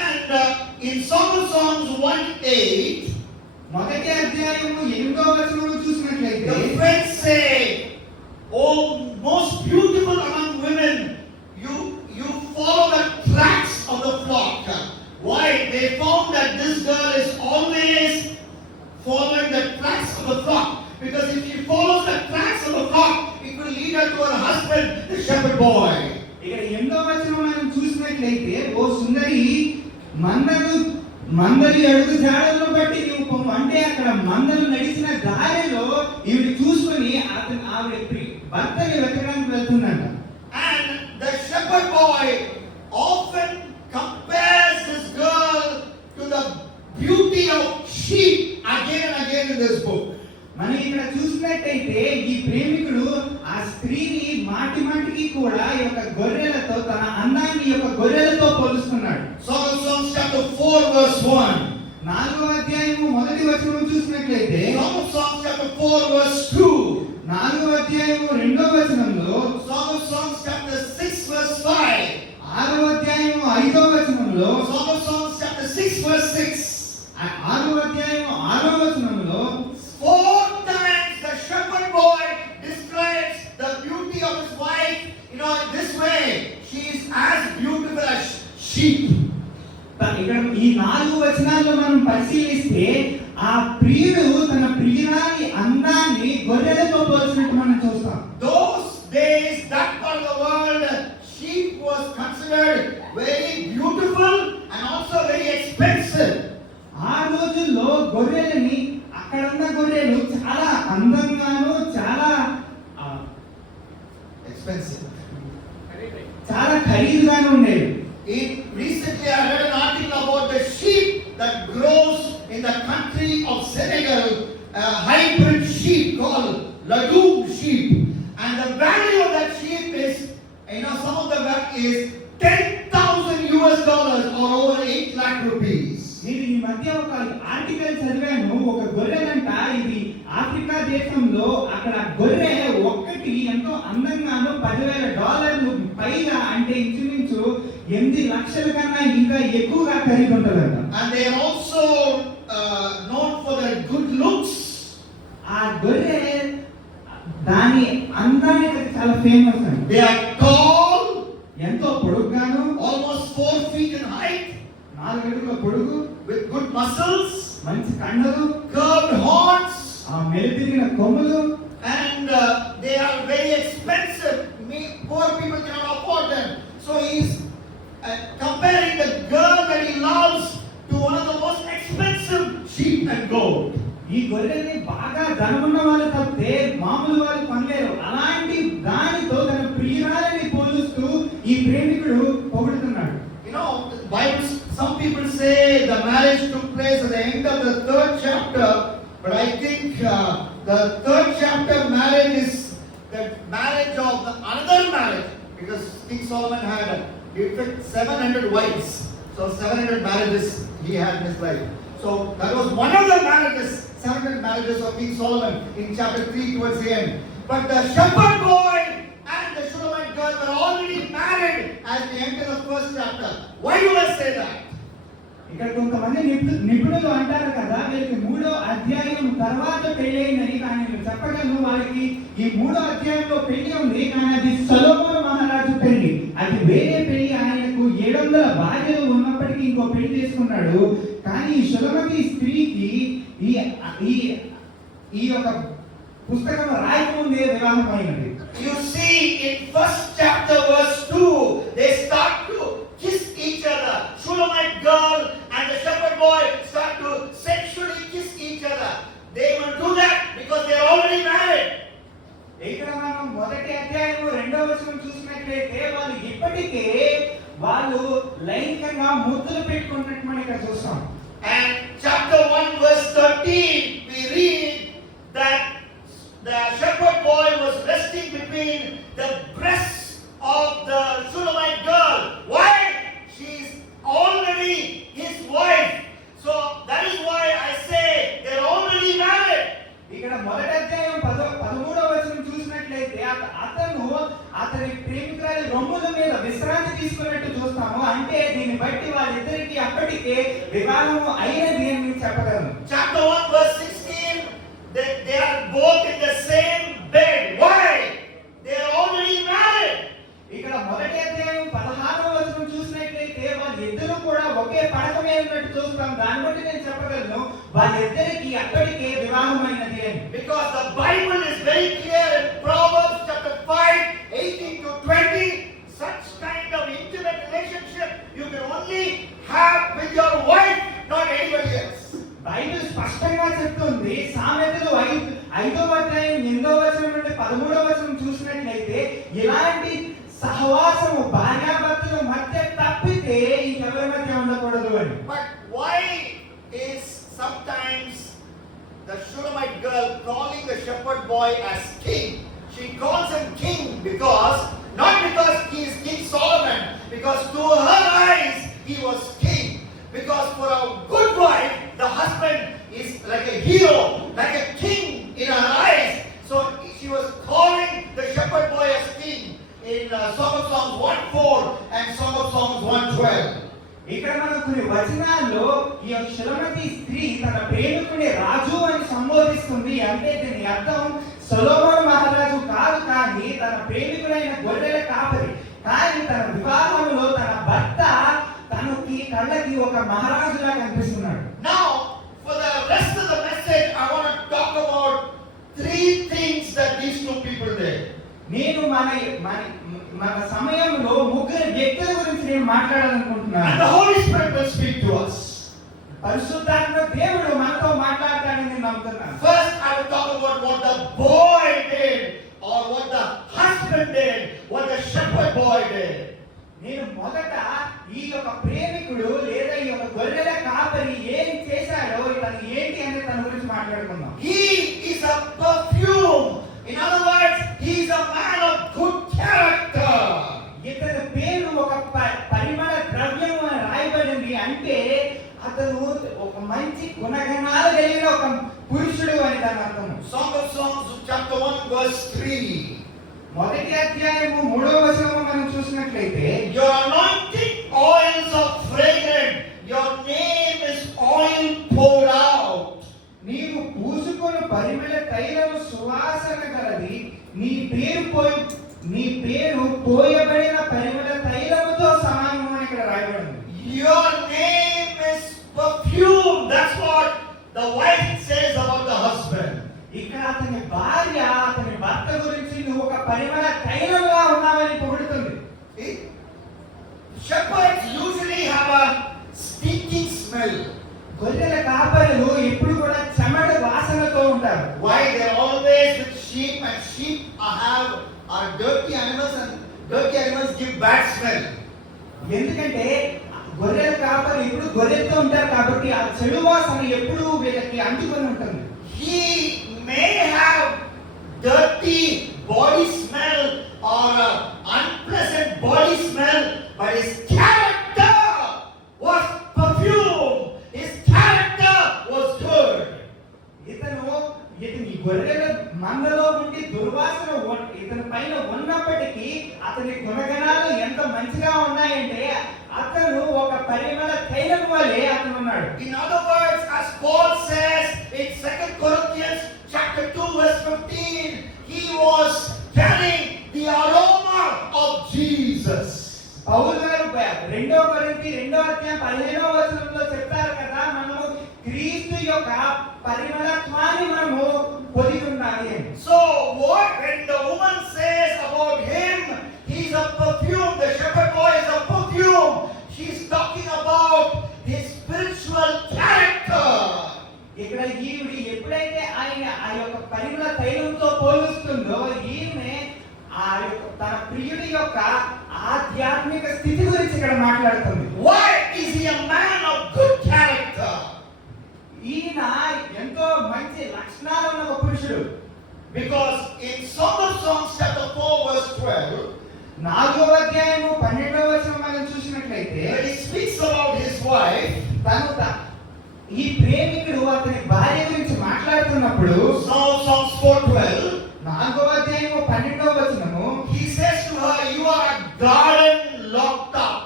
And in Song of Songs 1:8, మొదటి అధ్యాయము 8వ వచనంలో చూసినట్లయితే the friends say, oh most beautiful among women, you follow the tracks of the flock. Why? They found that this girl is always following the tracks of the flock, because if she follows the tracks of the flock, it will lead her to her husband, the shepherd boy. ఇక్కడ 8వ వచనం మనం చూసినట్లయితే ఓ సుందరి మందరి అడుగు జాడలను బట్టి నువ్వు పొమ్ము, అంటే అక్కడ మందలు నడిచిన దారిలో ఈవిడ చూసుకొని ఆవిడ భర్తని వెతకడానికి వెళ్తుందంట. And the shepherd boy often compares this girl to the beauty of sheep again and again in this book. మనం ఇక్కడ చూసినట్టయితే ఈ ప్రేమికుడు ఆ స్త్రీని మాటి మాటికి కూడా ఈ యొక్క గొర్రెలతో, తన అందాన్ని ఈ యొక్క గొర్రెలతో పోలుస్తున్నాడు. Song of Songs chapter 4 verse 1. 4వ అధ్యాయము మొదటి వచనం చూసినట్లయితే Song of Songs chapter 4 verse 2. 4వ అధ్యాయము 2వ వచనంలో, Song of Songs chapter 6 verse 5. 6వ అధ్యాయము 5వ వచనంలో, Song of Songs chapter 6 verse 6. 6వ అధ్యాయము 6వ వచనంలో 4 times the shepherd boy describes the beauty of his wife, in this way. She is as beautiful as sheep. ఇక్కడ ఈ 4 వచనాల్లో మనం పరిశీలిస్తే ఆ ప్రియుడు తన ప్రియురాలి అందాన్ని గొర్రెలతో పోల్చినట్టు మనం చూస్తాం. Those days, that part of the world, sheep was considered very beautiful and also very expensive. ఆ రోజుల్లో గొర్రెలని, అక్కడ ఉన్న గొర్రెలు చాలా అందంగాను చాలా Expensive. చాలా ఖరీదుగాను ఉండేవి. Recently I read an article about the sheep that grows in the country of Senegal, a hybrid sheep called Ladoum sheep, and the value of that sheep is, some of the value is $10,000 or over 8 lakh rupees. నేను ఈ మధ్య ఒక article చదివాను. ఒక గొర్రెలంట, ఇది Africa దేశంలో, అక్కడ గొర్రె ఒక్కటి ఎంతో అందంగాను $10,000 పైగా, అంటే ఇంచుమించు 8 లక్షల కన్నా ఇంకా ఎక్కువగా ఖరీదు ఉంటుందంట. And they are also known for their good looks. ఆ గొర్రె దాని అందానికి చాలా ఫేమస్ అండి. They are tall, ఎంతో పొడుగ్గాను, almost 4 feet in height, 4 అడుగుల పొడుగు, with good muscles, మంచి కండలు, curved horns, ఆ మెలితిరిగిన కొమ్ములు, and they are very expensive. Poor people cannot afford them. So he's comparing the girl that he loves ఈ గొర్రెల్ని బాగా ధనమున్న వాళ్ళు తప్పితే మామూలు వాళ్ళు కొనలేరు. అలాంటి దానితో తన ప్రియురాలని పోలుస్తూ ఈ ప్రేమికుడు పొగుడుతున్నాడు. You know, the Bible, some people say the marriage took place at the end of the 3rd chapter, but I think the 3rd chapter marriage is the marriage of the another marriage, because King Solomon had in fact 700 wives, so 700 marriages he had in his life. So that was one of the marriages, 700 marriages of King Solomon in chapter 3 towards the end. But the shepherd boy and the Shulamite girl were already married as we enter the 1st chapter. Why do I say that? ఇక్కడ కొంతమంది నిపుణులు అంటారు కదా, వీళ్ళకి 3వ అధ్యాయం తర్వాత పెళ్లి అయిందని. కానీ నేను చెప్పగలను, వాళ్ళకి ఈ 3వ అధ్యాయంలో పెళ్లి ఉంది, కానీ అది సొలొమోను మహారాజు పెళ్లి. అది వేరే పెళ్లి. ఆయనకు 700 భార్యలు ఉన్నప్పటికీ ఇంకో పెళ్లి చేసుకున్నాడు. కానీ ఈ సులమతి స్త్రీకి ఈ యొక్క పుస్తకం రాయకముందే వివాహం అయినది. You see in 1st chapter verse 2, they start to kiss each other. Shulamite girl and the shepherd boy start to sexually kiss each other. They will do that because they are already married. ఇక్కడ మనం మొదటి అధ్యాయం 2వ వచనం చూసినట్లయితే వాళ్ళు ఇప్పటికే వాళ్ళు లైంగికంగా ముద్దులు పెట్టుకున్నట్టు మనం ఇక్కడ చూస్తాం. And chapter 1 verse 13 we read that the shepherd boy was resting between the breasts of the Shulamite girl. Why? She is already his wife. So that is why I say they are already married. ఇక్కడ మొదటి అధ్యాయం 13వ వచనం చూసినట్లయితే అతని ప్రేమికురాలి రొమ్ముల మీద విశ్రాంతి తీసుకున్నట్టు చూస్తాము. అంటే దీన్ని బట్టి వాళ్ళిద్దరికి అప్పటికే వివాహం అయినది అని చెప్పగలను. Chapter 1 verse 16, they are both in the same bed. Why? They are already married. ఇక్కడ మొదటి అధ్యాయం 16వ వచనం చూసినట్లయితే వాళ్ళిద్దరూ కూడా ఒకే పడక మీద ఉన్నట్టు చూస్తాం. దాన్ని బట్టి నేను చెప్పగలను వాళ్ళిద్దరికి అప్పటికే వివాహమైనది అని. Because the Bible is very clear in Proverbs chapter 5, 18 to 20, such kind of intimate relationship you can only have with your wife, not anybody else. Bible స్పష్టంగా చెప్తుంది. సామెతలు 5వ అధ్యాయం 8వ వచనం నుండి 13వ వచనం చూసినట్లయితే ఇలాంటి సహవాసము భార్యాభర్తల మధ్య తప్పితే ఇంకెవరి మధ్య ఉండకూడదు అని. But why is sometimes the Shulamite girl calling the shepherd boy as king? She calls him king because, not because he is King Solomon, because to her eyes he was king. Because for a good wife, the husband is like a hero, like a king in her eyes. So she was calling the shepherd boy as king in Song of Songs 1:4 and Song of Songs 1:12. ఇక్కడ మనం కొన్ని వచనాల్లో ఈ సులమతి స్త్రీ తన ప్రేమికుని రాజు అని సంబోధిస్తుంది. అంటే దీని అర్థం సొలొమోను మహారాజు కాదు, కానీ తన ప్రేమికుడైన గొర్రెల కాపరి. కానీ తన వివాహంలో తన భర్త తనకి కళ్ళకి ఒక మహారాజులా కనిపిస్తున్నాడు. Now, for the rest of the message, I want to talk about 3 things that these 2 people did. నేను మన సమయంలో 3 వ్యక్తుల గురించి నేను మాట్లాడాలనుకుంటున్నాను. And the Holy Spirit will speak to us. పరిశుద్ధాత్మ దేవుడు మనతో మాట్లాడతాడని నేను నమ్ముతున్నాను. First, I will talk about what the boy did, or what the husband did, what the shepherd boy did. నేను మొదట ఈ యొక్క ప్రేమికుడు లేదా ఈ యొక్క గొర్రెల కాపరి ఏం చేశాడో తను ఏంటి అని తన గురించి మాట్లాడుకుందాం. He is a perfume. In other words, he is a man of good character. ఇతని పేరు ఒక పరిమళ ద్రవ్యం అని రాయబడింది. అంటే అతను ఒక మంచి గుణగణాలు కలిగిన ఒక పురుషుడు అని దాని అర్థం. Song of Songs chapter 1 verse 3. మొదటి అధ్యాయము 3వ వచనము మనం చూసినట్లయితే, Your anointing oils are fragrant. Your name is oil poured out. నీవు పూసుకొని పరిమళ తైలము సువాసన గలది. నీ పేరు పోయబడిన పరిమళ తైలముతో సమానము అని ఇక్కడ రాయబడింది. Your name is perfume. That's what the wife says about the husband. ఇక్కడ అతని భార్య అతని భర్త గురించి నువ్వు ఒక పరిమళ తైలముగా ఉన్నావని పొగుడుతుంది. Shepherds usually have a stinking smell. గొర్రెల కాపరులు ఎప్పుడు కూడా చెమట వాసన bad smell. ఎందుకంటే గొర్రెల కాపరి ఇప్పుడు గొర్రెలతో ఉంటారు కాబట్టి ఆ చెడు వాసన ఎప్పుడు వీళ్ళకి అంటుకొని ఉంటుంది. He may have dirty body smell or unpleasant body smell, but his character was perfume. His character was good. ఇతని గొర్రెల మందలో ఉండి దుర్వాసన ఇతని పైన ఉన్నప్పటికీ అతని గుణగణాలు ఎంత మంచిగా ఉన్నాయంటే అతను ఒక పరిమళ తైలం వలె అతను ఉన్నాడు. In other words, as Paul says in 2 Corinthians chapter 2 verse 15, he was carrying the aroma of Jesus. పౌలు గారు 2 కొరింథీ 2వ అధ్యాయం 15వ వచనంలో చెప్తారు కదా, మనము క్రీస్తు యొక్క పరిమళత్వాన్ని మనము పొంది ఉండాలి. So what when the woman says about him, he's a perfume, the shepherd boy is a perfume, she's talking about his spiritual character. ఇక్కడ ఈవిడ ఎప్పుడైతే ఆయన ఆ యొక్క పరిమళ తైలంతో పోలుస్తుందో ఈమె ఆ యొక్క తన ప్రియుడి యొక్క ఆధ్యాత్మిక స్థితి గురించి ఇక్కడ మాట్లాడుతుంది. Why is he a man of good character? ఈయన ఎంతో మంచి లక్షణాలు ఉన్న ఒక పురుషుడు. Because in Song of Songs chapter 4 verse 12, 4వ అధ్యాయము 12వ వచనం మనం చూసినట్లయితే when he speaks about his wife, ఈ ప్రేమికుడు అతని భార్య గురించి మాట్లాడుతున్నప్పుడు Song of Songs 4:12, 4వ అధ్యాయము 12వ వచనము he says to her, you are a garden locked up.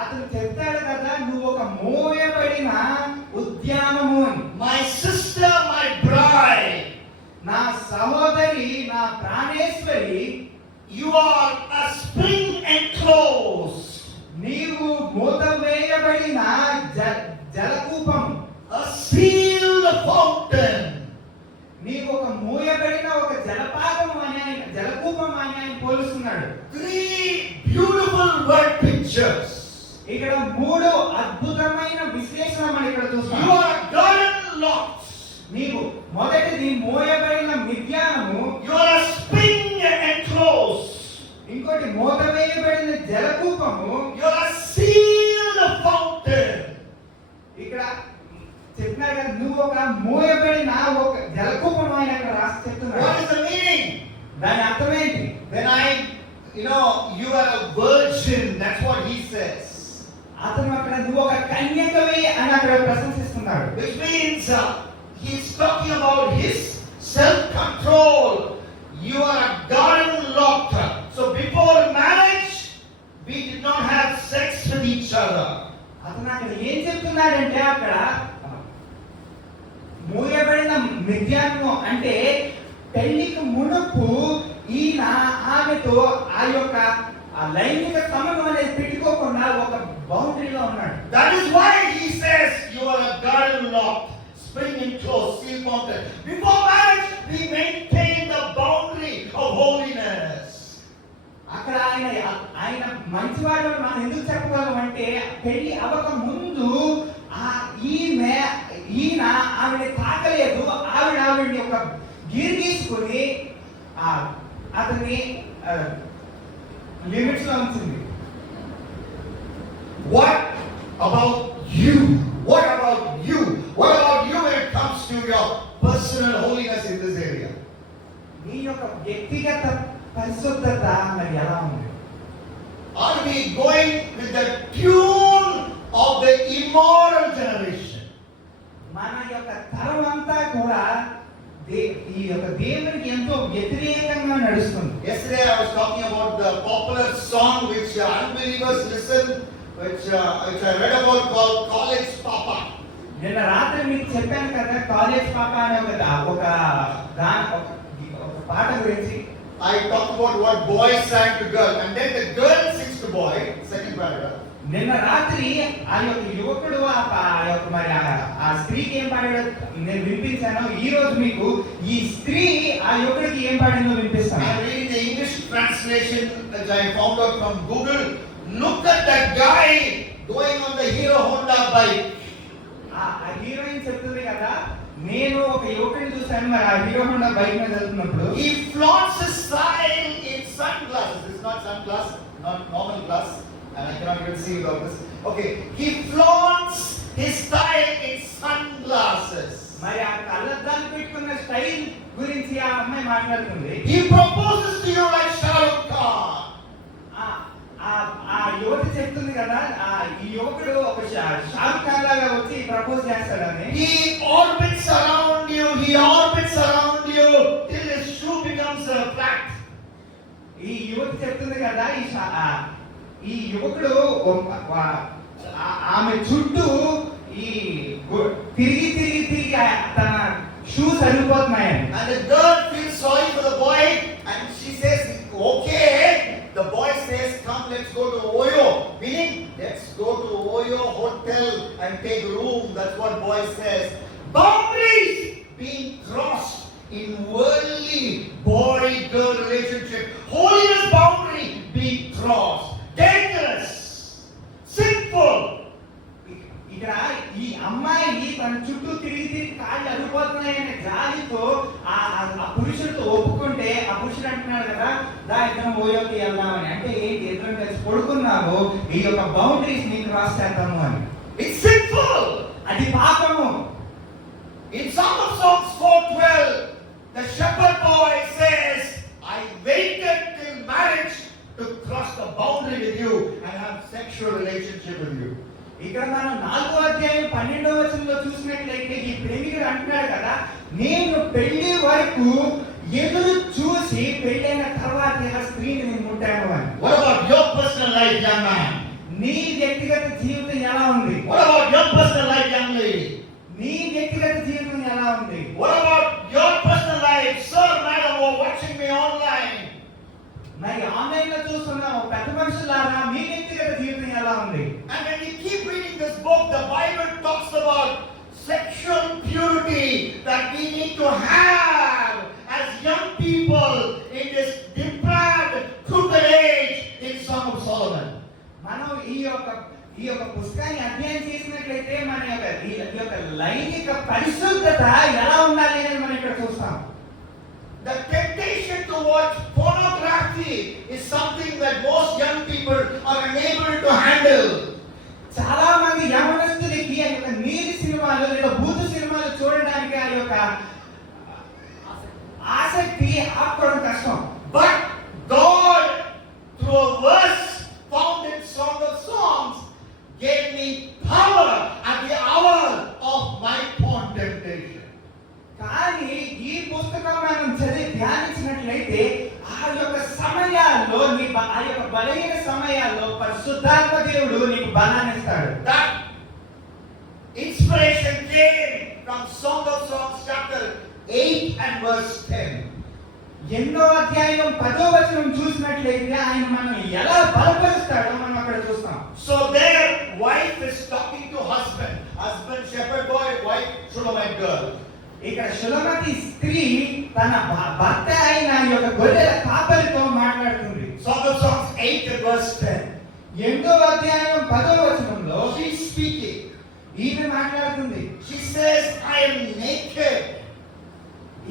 అతను చెప్తాడు కదా, నువ్వు ఒక మోయబడిన ఉద్యానము అని. My sister, my bride, నా సహోదరి, నా Praneshwari, you are a spring enclosed, నీవు మూత వేయబడిన జలకూపము, a sealed fountain. నీవు ఒక మూయబడిన ఒక జలపాతము అని ఆయన జలకూపం అని ఆయన పోలుస్తున్నాడు. 3 beautiful word pictures. ఇక్కడ 3 అద్భుతమైన విశ్లేషణ మనం ఇక్కడ చూస్తాం. You are a garden locked. నీవు మొదటిది మోయబడిన మిద్యానము, You are a spring enclosed. ఇంకోటి మూత వేయబడిన జలకూపము, You are a sealed fountain. ఇక్కడ చెప్పినారు కదా, నువ్వు ఒక మోయబడిన ఒక జలకూపం అని అక్కడ రాసి చెప్తున్నాడు. What is the meaning? దాని అర్థం ఏంటి? You are a virgin. That's what he says. అతను అక్కడ నువ్వు ఒక కన్యకవే అని అక్కడ ప్రశంసిస్తున్నాడు. Which means he's talking about his self-control. You are a garden locked. So before marriage, we did not have sex with each other. అతను అక్కడ ఏం చెప్తున్నాడంటే, అక్కడ మూయబడిన మిద్యానము అంటే పెళ్లికి మునుపు ఈయన ఆమెతో ఆ యొక్క లైంగిక సంబంధం అనేది పెట్టుకోకుండా ఒక బౌండరీలో ఉన్నాడు. That is why he says you are a garden locked, spring enclosed, seal fountain. Before marriage, we maintain the boundary of holiness. అక్కడ ఆయన మంచివాడు మనం ఎందుకు చెప్పగలం అంటే, పెళ్లి అవ్వక ముందు ఈయన ఆవిడ తాకలేదు, ఆవిడని ఒక గీర్గీసుకుని అతన్ని లిమిట్స్ లో ఉంచింది. What about you? What about you? What about you when it comes to your personal holiness in this area? నీ యొక్క వ్యక్తిగత పరిశుద్ధత మరి ఎలా ఉంది? Are we going with the tune of the immoral generation? మన యొక్క తరం అంతా కూడా ఈ యొక్క దేవునికి ఎంతో వ్యతిరేకంగా నడుస్తుంది. Yesterday I was talking about the popular song which unbelievers listen, which I read about called College Papa. నిన్న రాత్రి మీకు చెప్పాను కదా, కాలేజ్ పాప అనే ఒక పాట గురించి. I talked about what boy sang to girl, and then the girl sings to boy. Second paragraph. నిన్న రాత్రి ఆ యొక్క యువకుడు ఆ యొక్క మరి ఆ స్త్రీకి ఏం పాడాడో నేను వినిపించాను. ఈ రోజు మీకు ఈ స్త్రీ ఆ యువకుడికి ఏం పాడిందో వినిపిస్తాను. I am reading the English translation that I found out from Google. Look at that guy going on the Hero Honda bike. ఆ హీరోయిన్ చెప్తుంది కదా, నేను ఒక యువకుడిని చూశాను మరి ఆ హీరో హోండా బైక్ మీద వెళ్తున్నప్పుడు. He flaunts his style in sunglasses. It's not sunglasses. not normal glass, and I cannot even see without this. Okay, he flaunts his style in sunglasses. మరి ఆ కళ్ళద్దాలు పెట్టుకున్న స్టైల్ గురించి ఆ అమ్మాయి మాట్లాడుతుంది. He proposes to you like Shah Rukh Khan. ఆ యువతి చెప్తుంది కదా, ఈ యువకుడు ఒక షారుఖ్ ఖాన్ లాగా వచ్చి ప్రపోజ్ చేస్తాడని. He orbits around you till his shoe becomes flat. ఈ యువతి చెప్తుంది కదా, ఈ యువకుడు ఆమె చుట్టూ ఈ తిరిగి తన shoes అరిగిపోతున్నాయని. And the girl feels sorry for the boy and she says, okay. The boy says, come, let's go to Oyo. Meaning, let's go to Oyo hotel and take room. That's what boy says. Boundaries being crossed in worldly boy-girl relationship. Holiness boundary being crossed. Dangerous. Sinful. ఇక్కడ ఈ అమ్మాయి తన చుట్టూ తిరిగి కాళ్ళు అరిగిపోతున్నాయనే జాలితో ఆ పురుషుడితో ఒప్పుకుంటే, ఆ పురుషుడు అంటున్నాడు కదా, దా ఇద్దరం ఓయోకి వెళ్దామని. అంటే ఏంటి, ఇద్దరం కలిసి పడుకున్నాము, ఈ యొక్క బౌండరీస్ ని క్రాస్ చేద్దాము అని. It's sinful. అది పాపము. In Song of Songs 4:12, the shepherd boy says, I waited till marriage to cross the boundary with you and have sexual relationship with you. ఇక్కడ మనం 4వ అధ్యాయం 12వ వచనంలో చూసినట్లయితే ఈ ప్రేమికుడు అంటున్నాడు కదా, నేను పెళ్లి వరకు ఎదురు చూసి పెళ్ళైన తర్వాత ఆ స్త్రీని నేను ముట్టాను అని. What about your personal life, young man? నీ వ్యక్తిగత జీవితం ఎలా ఉంది? What about your personal life, young lady? నీ వ్యక్తిగత జీవితం ఎలా ఉంది? What about your personal life, sir, madam, who are watching me online? మరి ఆన్లైన్ లో చూస్తున్నాము పెద్ద మనుషులారా, మీ వ్యక్తిగత జీవితం ఎలా ఉంది? And when we keep reading this book, the Bible talks about sexual purity that we need to have as young people in this depraved, crooked age in Song of Solomon. మనం ఈ యొక్క పుస్తకాన్ని అధ్యయనం చేసినట్లయితే మన యొక్క లైంగిక పరిశుద్ధత ఎలా ఉండాలి అని మనం ఇక్కడ చూస్తాం. The temptation to watch pornography is something that most young people are unable to handle. చాలా మంది యవనస్తులకి ఆ యొక్క నీలి సినిమాలు లేదా భూత సినిమాలు చూడడానికి ఆ యొక్క ఆసక్తి ఆపుకోవడం కష్టం. But God, through a verse found in Song of Songs, gave me power at the hour of my porn temptation. కానీ ఈ పుస్తకం మనం చదివి ధ్యానించినట్లయితే ఆ యొక్క సమయాల్లో ఆ యొక్క బలహీన సమయాల్లో పరిశుద్ధాత్మ దేవుడు నీకు బలాన్ని ఇస్తాడు. That inspiration came from Song of Songs chapter 8 and verse 10. 8వ అధ్యాయం 10వ వచనం చూసినట్లయితే ఆయన మనం ఎలా బలపరుస్తాడో మనం అక్కడ చూస్తాం. So their wife is talking to husband shepherd boy, wife Shulamite girl. ఇక్కడ షులమతి స్త్రీ తన భర్త అయిన యొక్క గొర్రెల కాపరితో మాట్లాడుతుంది. Song of Songs 8 and verse 10. 8వ అధ్యాయం 10వ వచనంలో She is speaking. ఈమె మాట్లాడుతుంది. She says, I am naked.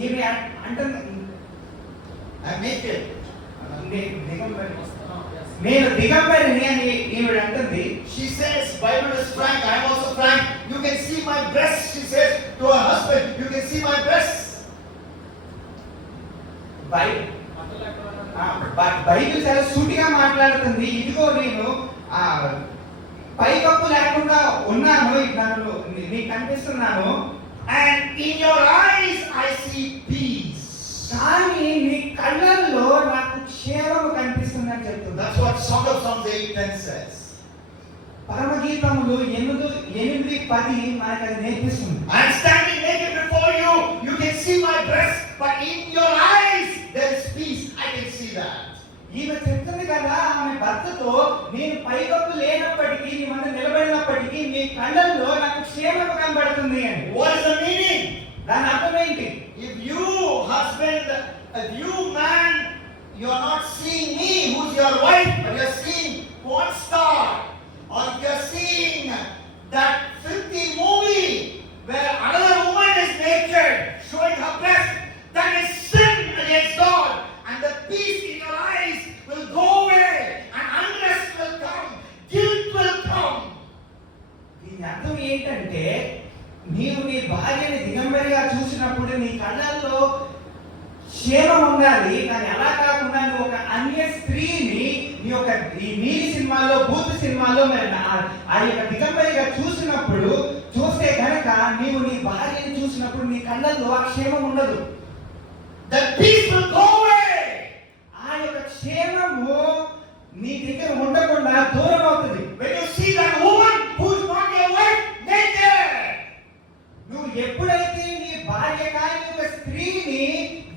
ఈమె అంటుంది, I am naked. నేను దిగంబరిని అని ఈవిడ అంటుంది. She says, Bible is frank, I am also frank. You can see my breasts, she says to her husband, you can see my breasts. Bible చాలా సూటిగా మాట్లాడుతుంది. ఇదిగో నేను పైకప్పు లేకుండా ఉన్నాను, నన్ను నీకు కనిపిస్తున్నాను. And in your eyes I see peace. కానీ నీ కళ్ళల్లో నాకు క్షేమము కనిపిస్తుందని చెప్తుంది. That's what Song of Songs 8:10 says. పరమగీతములు 8:10 మనకు అది నేర్పిస్తుంది. I'm standing naked before you. You can see my breasts, but in your eyes there is peace. I can see that. ఈమె చెప్తుంది కదా ఆమె భర్తతో, నేను పైకప్పు లేనప్పటికీ నీ ముందు నిలబడినప్పటికీ నీ కళ్ళల్లో నాకు క్షేమము కనబడుతుంది అని. What is the meaning? దాని అర్థం ఏంటి? If you husband, if you man, you are not seeing me, who's your wife, but you are seeing porn star, or you are seeing that filthy movie where another woman is naked, showing her breast, that is sin against God, and the peace in your eyes will go away, and అర్థం ఏంటంటే నీవు నీ భార్యని దిగంబరిగా చూసినప్పుడు నీ కళ్ళల్లో క్షేమం ఉండాలి. కానీ అలా కాకుండా నువ్వు ఒక అన్య స్త్రీని నీ యొక్క ఈ నీలి సినిమాలో బూత్ సినిమాలో మరి ఆ యొక్క దిగంబరిగా చూస్తే కనుక నీవు నీ భార్యని చూసినప్పుడు నీ కళ్ళల్లో ఆ క్షేమం ఉండదు. That peace will go away. ఆ యొక్క క్షేమము నీ దగ్గర ఉండకుండా దూరం అవుతుంది. When you see that woman who is not your wife naked, నువ్వు ఎప్పుడైతే నీ భార్య కాని ఒక స్త్రీని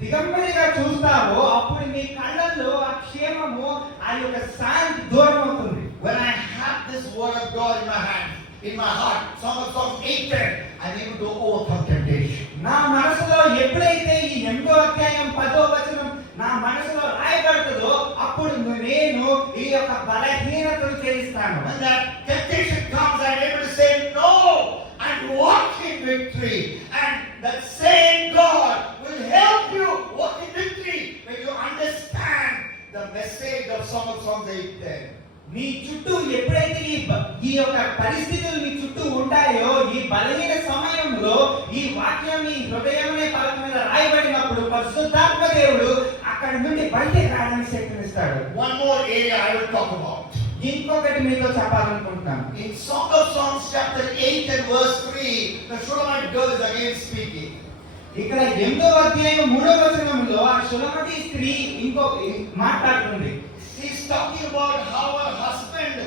దిగంబరిగా చూస్తావో అప్పుడు నీ కళ్ళల్లో ఆ క్షేమము ఆ యొక్క శాంతి దూరం అవుతుంది. when I have this word of God in my hand, in my heart, Song of Songs 8:10, I'm able to overcome temptation. నా మనసులో ఎప్పుడైతే ఈ 8వ అధ్యాయం 10వ వచనం నా మనసులో రాయబడుతుందో అప్పుడు నేను ఈ యొక్క బలహీనతను జయిస్తాను. When that temptation comes, I'm able to say no and walk in victory. And that same God will help you walk in victory when you understand the message of Song of Songs 8:10. నీ చుట్టూ ఎప్పుడైతే ఈ యొక్క పరిస్థితులు నీ చుట్టూ ఉంటాయో ఈ బలహీన సమయంలో ఈ వాక్యం నీ హృదయమే పలక మీద రాయబడినప్పుడు పరిశుద్ధాత్మ దేవుడు అక్కడ నుండి బయటకు రావడానికి శక్తినిస్తాడు. One more area I will talk about. ఇంకొకటి మీతో చెప్పాలనుకుంటున్నాను. In Song of Songs chapter 8 and verse 3, the Shulamite girl is again speaking. ఇక్కడ 8వ అధ్యాయం 3వ వచనంలో ఆ షులమతి స్త్రీ మాట్లాడుతుంది. She's talking about how her husband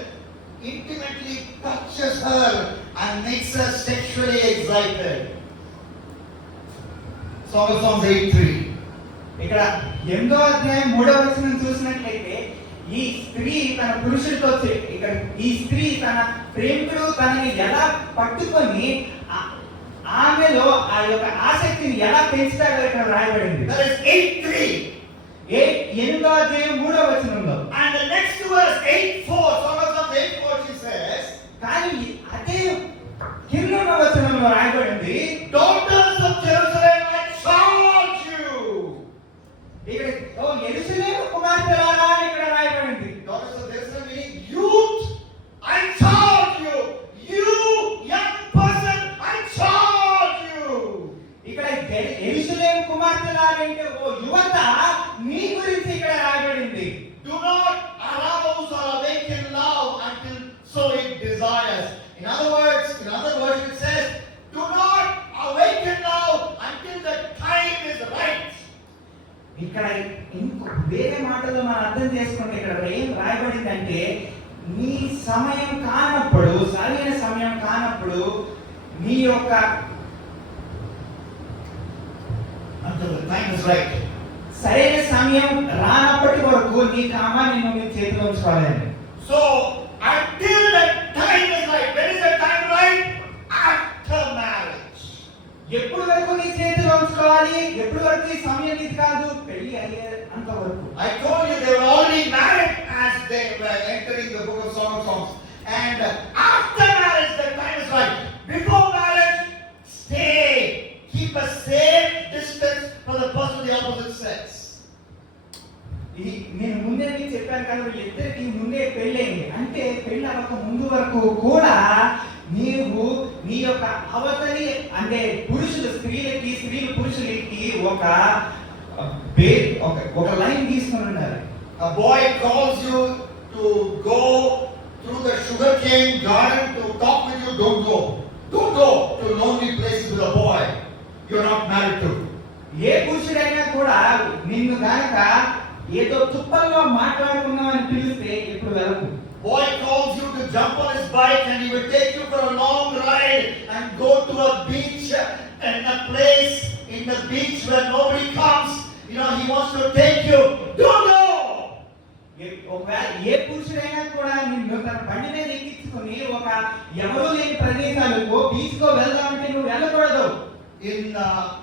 intimately touches her and makes her sexually excited. Song of Songs 8:3. ఇక్కడ 8వ అధ్యాయం 3వ వచనం చూసినట్లయితే ఈ స్త్రీ తన పురుషుడితో ఈ స్త్రీ తన ప్రేమికుడు తనని ఎలా పట్టుకొని ఆమెలో ఆ యొక్క ఆసక్తిని ఎలా పెంచుతాడో ఇక్కడ రాయబడింది. That is 8:3. 8వ అధ్యాయం 3వ వచనంలో. And the next verse 8:4, Song of Songs 8:4, she says, కానీ అదే కిందన వచనంలో రాయబడింది, daughters of Jerusalem, I charge you. ఇక్కడ యెరూషలేము కుమార్తెలారా అని ఇక్కడ రాయబడింది. Daughters of Jerusalem meaning youth, I charge you. You young person, I charge you. ఇక్కడ యెరూషలేము కుమార్తెలారా అంటే ఓ యువత నీ గురించి ఇక్కడ రాయబడింది. Do not arouse or awaken love until so it desires. In other words it says, do not awaken love until the time is right. ఇక్కడ ఇంకో వేరే మాటల్లో మనం అర్థం చేసుకుంటే ఇక్కడ ఏం రాయబడిందంటే నీ సమయం కానప్పుడు సరైన సమయం కానప్పుడు నీ యొక్క Until the time is right. సరైన సమయం రానప్పటి వరకు నీ కామాన్ని నువ్వు నీ చేతిలో ఉంచుకోవాలండి. So until the time is right. When is the time right? After marriage. ఎప్పుడు వరకు నీ చేతిలో ఉంచుకోవాలి? ఎప్పుడు వరకు ఈ సమయం ఇది కాదు, పెళ్లి అయ్యే అంతవరకు. I told you they were already married as they were entering the book of Song of Songs. And after marriage the time is right. Before marriage, stay. Keep a safe distance from the person of the opposite sex. నేను ముందే మీకు చెప్పాను కదా వీళ్ళిద్దరికి ముందే పెళ్ళైంది అంటే పెళ్ళి అవ్వక ముందు వరకు కూడా నీవు నీ యొక్క అవతలి అంటే పురుషులు స్త్రీలకి స్త్రీలు పురుషులకి ఒక లైన్ తీసుకుని ఉండాలి. A boy calls you to go through the sugarcane garden to talk with you, don't go. Don't go to lonely places with a boy you're not married to. ఏ పురుషుడైనా కూడా నిన్ను గనక ఏదో తుప్పల్లో మాట్లాడుకున్నామని పిలిస్తే ఎప్పుడు వెళ్ళకు. Boy calls you to jump on his bike and he will take you for a long ride and go to a beach and a place in the beach where nobody comes. You know, he wants to take you. Don't go. ఒకవేళ ఏ పురుషుడైనా కూడా నిన్ను తన బండి మీద ఎక్కించుకొని ఒక ఎవరూ లేని ప్రదేశాలకు బీచ్కో వెళ్దామంటే నువ్వు వెళ్ళకూడదు. In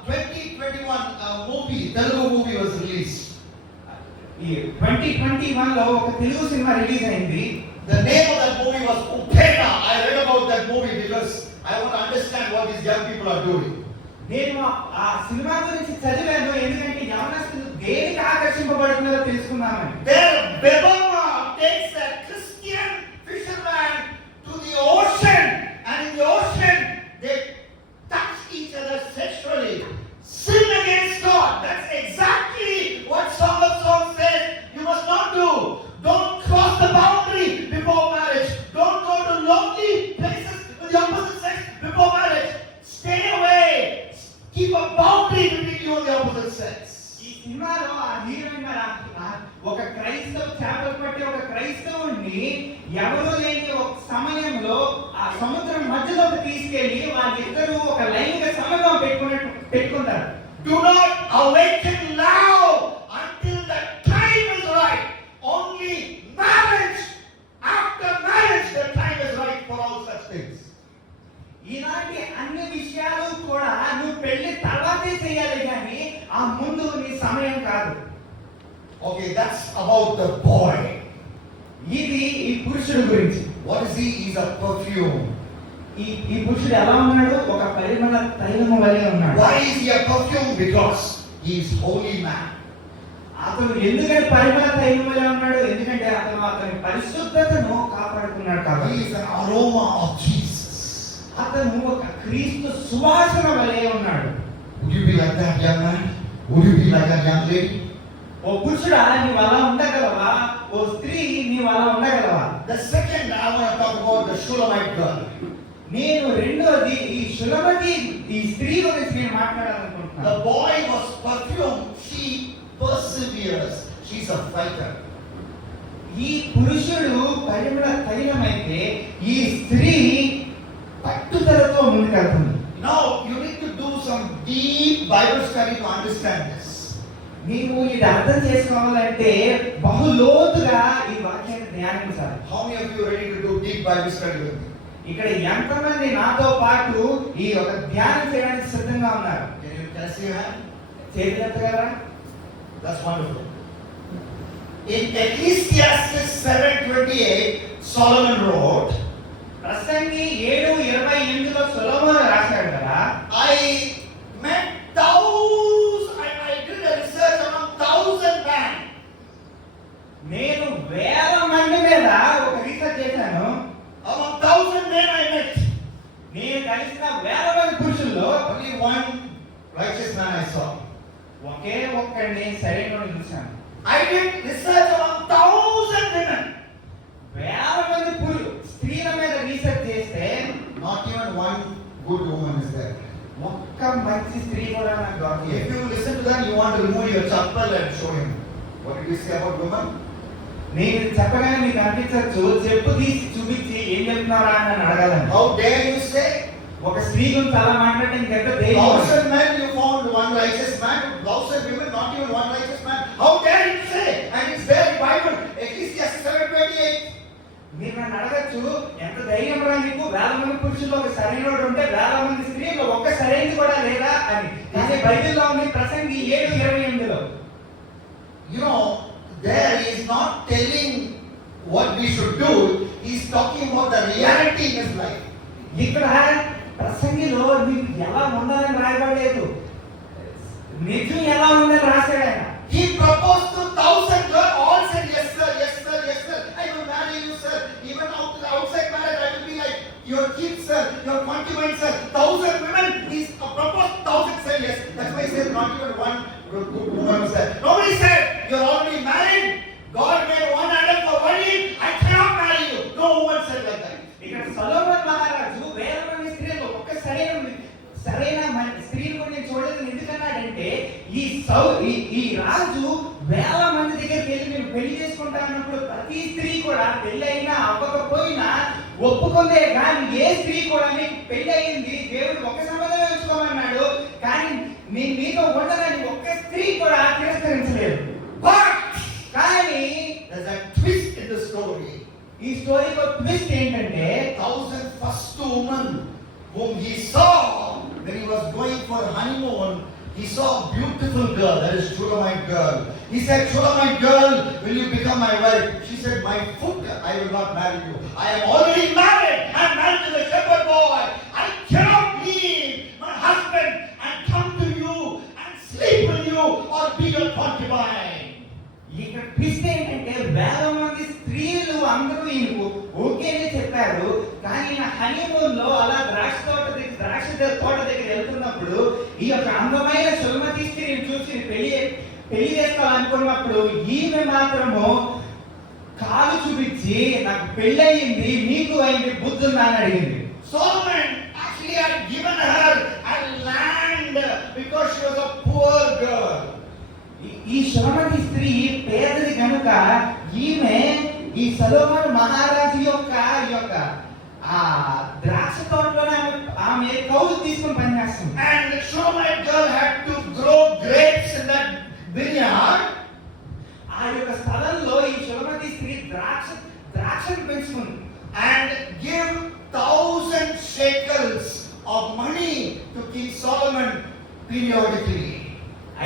2021, a movie, Telugu movie was released. ఈ 2021 లో ఒక తెలుగు సినిమా రిలీజ్ అయింది. The name of that movie was Upena. I read about that movie because I want to understand what these young people are doing. నేను ఆ cinema గురించి చదివాను ఎందుకంటే యవనస్తులు దేనికి ఆకర్షింపబడుతున్నారో తెలుసుకున్నామని. There Bebama takes a Christian fisherman to the ocean and and in the ocean they touch each other sexually. Sin against God. That's exactly what Song of Songs says you must not do. Don't cross the boundary before marriage. Don't go to lonely places with the opposite sex before marriage. Stay away. Keep a boundary between you and the opposite sex. ఈ సినిమాలో ఆ heroine ఒక క్రైస్తవ చేపలు పట్టి ఒక క్రైస్తవుడిని ఎవరు లేని ఒక సమయంలో ఆ సముద్రం మధ్యలోకి తీసుకెళ్లి వాళ్ళిద్దరూ ఒక లైంగిక సంబంధం పెట్టుకుంటారు. Do not awaken now until the time is right. Only marriage, after marriage, the time is right for all such things. ఇలాంటి అన్ని విషయాలు కూడా నువ్వు పెళ్లి తర్వాతే చేయాలి కానీ ఆ ముందు నీ సమయం కాదు. Okay, that's about the boy. ఇది ఈ పురుషుడి గురించి. What is he? He's a perfume. ఈ పురుషుడు ఎలా ఉన్నాడు? ఒక పరిమళ తైలము వలె ఉన్నాడు. Why is he a perfume? Because he is holy man. అతను ఎందుకంటే పరిమళ తైలం వలె ఉన్నాడు? ఎందుకంటే అతని పరిశుద్ధతను కాపాడుకున్నాడు కాబట్టి. He is an aroma of Jesus. అతను ఒక క్రీస్తు సువాసన వలె ఉన్నాడు. Would you be like that young man? Would you be like that young lady? ఓ పురుషుడా నీవు అలా ఉండగలవా? ఓ స్త్రీ నీవు అలా ఉండగలవా? The second I want to talk about the Shulamite girl. నేను రెండోది ఈ శులమతి ఈ స్త్రీ గురించి నేను మాట్లాడాలనుకుంటున్నాను. The boy was perfume. She perseveres. She's a fighter. ఈ పురుషుడు పరిమళ తైలమైతే ఈ స్త్రీ పట్టుదలతో ముందుకెళ్తుంది. Now you need to do some deep Bible study to understand this. నీవు ఇది అర్థం చేసుకోవాలంటే బహులోతుగా ఈ వాక్యాన్ని ధ్యానించాలి. How many of you are ready to do deep Bible study with me? ఇక్కడ ఎంతమంది నాతో పాటు ఈ ఒక ధ్యానం చేయడానికి సిద్ధంగా ఉన్నారు? Can I see your hand? చేతులు ఎత్తగలరా? That's wonderful. In Ecclesiastes 7:28, Solomon wrote, ప్రసంగి 7:28లో సొలొమోను రాశాడు కదా, I met I did a research among 1,000 men. నేను 1000 మంది మీద ఒక రీసెర్చ్ చేశాను. Among 1,000 men I met. నేను కలిసిన 1000 మంది పురుషుల్లో Only one righteous man I saw. ఒకే ఒక్కడిని సరైనోడిని చూశాను. I did research among 1,000 women. 1000 మంది స్త్రీల మీద రీసెర్చ్ చేస్తే Not even one good woman is there. ఒక్క మంచి స్త్రీ కూడా నాకు దొరకలేదు. If you listen to that, you want to remove your chappal and show him. What did you say about women? నేను చెప్పగానే మీకు అనిపించచ్చు, చెప్పు తీసి చూపించి ఏం చెప్తున్నారా అని నన్ను అడగాలని. How dare you say? ఒక స్త్రీ గురించి అలా మాట్లాడటం ఎంత ధైర్యం? 1,000 men you found one righteous man, 1,000 women not even one righteous man. How dare you say? And it's there in Bible, Ecclesiastes 7:28. మీరు నన్ను అడగచ్చు, ఎంత ధైర్యం రా నీకు? 1000 మంది పురుషుల్లో ఒక సరైనోడు ఉంటే 1000 మంది స్త్రీల్లో ఒక్క సరైనది కూడా లేదా అని. కానీ బైబిల్లో ఉంది ప్రసంగి 7:28లో. You know, there he is not telling what we should do. He is talking about the reality in his life. ఇక్కడ ప్రసంగిలో నీకు ఎలా ఉండాలని రాయబడలేదు, నిజం ఎలా ఉందని రాశాడు ఆయన. He proposed to 1,000 girls, all said yes sir, yes sir, yes sir. I will marry you sir. Even outside marriage I will be like your kids sir, your concubine sir. 1,000 women, he proposed, 1,000 said yes. That's why he said not even one good woman was there. Nobody said you're already married. God made one Adam for one Eve. I cannot marry you. No woman said like that. ఇక్కడ సొలొమోను మహారాజు 1000 మంది స్త్రీలు ఒక్క సరైన స్త్రీలు కూడా నేను చూడలేదు. ఎందుకన్నాడంటే ఈ రాజు 1000 మంది దగ్గరికి వెళ్ళి నేను పెళ్లి చేసుకుంటా అన్నప్పుడు ప్రతి స్త్రీ కూడా పెళ్లి అయినా అవ్వకపోయినా ఒప్పుకుందే. కానీ ఏ స్త్రీ కూడా నీకు పెళ్లి అయింది, దేవుడు ఒక్క సంబంధం ఉంచుకోమన్నాడు, కానీ నేను మీతో ఉండదని ఒక్క స్త్రీ కూడా తిరస్కరించలేదు. కానీ there's a twist in the story. ఈ స్టోరీలో ట్విస్ట్ ఏంటంటే 1,000 first woman whom he saw when he was going for honeymoon, he saw a beautiful girl, that is Shulamite girl. He said, Shulamite girl, will you become my wife? She said, my foot, I will not marry you. I am already married. I am married to the shepherd boy. I cannot leave my husband and come to you and sleep with you or be your concubine. ఇక్కడ twist ఏంటంటే 1000 మంది స్త్రీలు అందరూ ఈయనకు ఓకేనే చెప్పారు, కానీ నా honeymoon లో అలా ద్రాక్ష తోట దగ్గర వెళ్తున్నప్పుడు ఈ యొక్క అందమైన సుమతి స్త్రీని చూసి పెళ్లి చేసుకోవాలనుకున్నప్పుడు ఈమె మాత్రము కాలు చూపించి నాకు పెళ్ళయింది, నీకు అయింది, బుద్ధి ఉందా అని అడిగింది. Solomon actually had given her a land because she was a poor girl. ఈ సుమతి స్త్రీ పేదది కనుక ఈమె ఈ సొలొమోను మహారాజు యొక్క ఆ ద్రాక్ష తోటలోనే ఆమె కౌలు తీసుకొని పనిచేస్తుంది. And the Shunammite girl had to grow grapes in that vineyard. ఆ యొక్క స్థలంలో ఈ సుమతి స్త్రీ ద్రాక్షను పెంచుకుంది. And give 1,000 shekels of money to King Solomon periodically.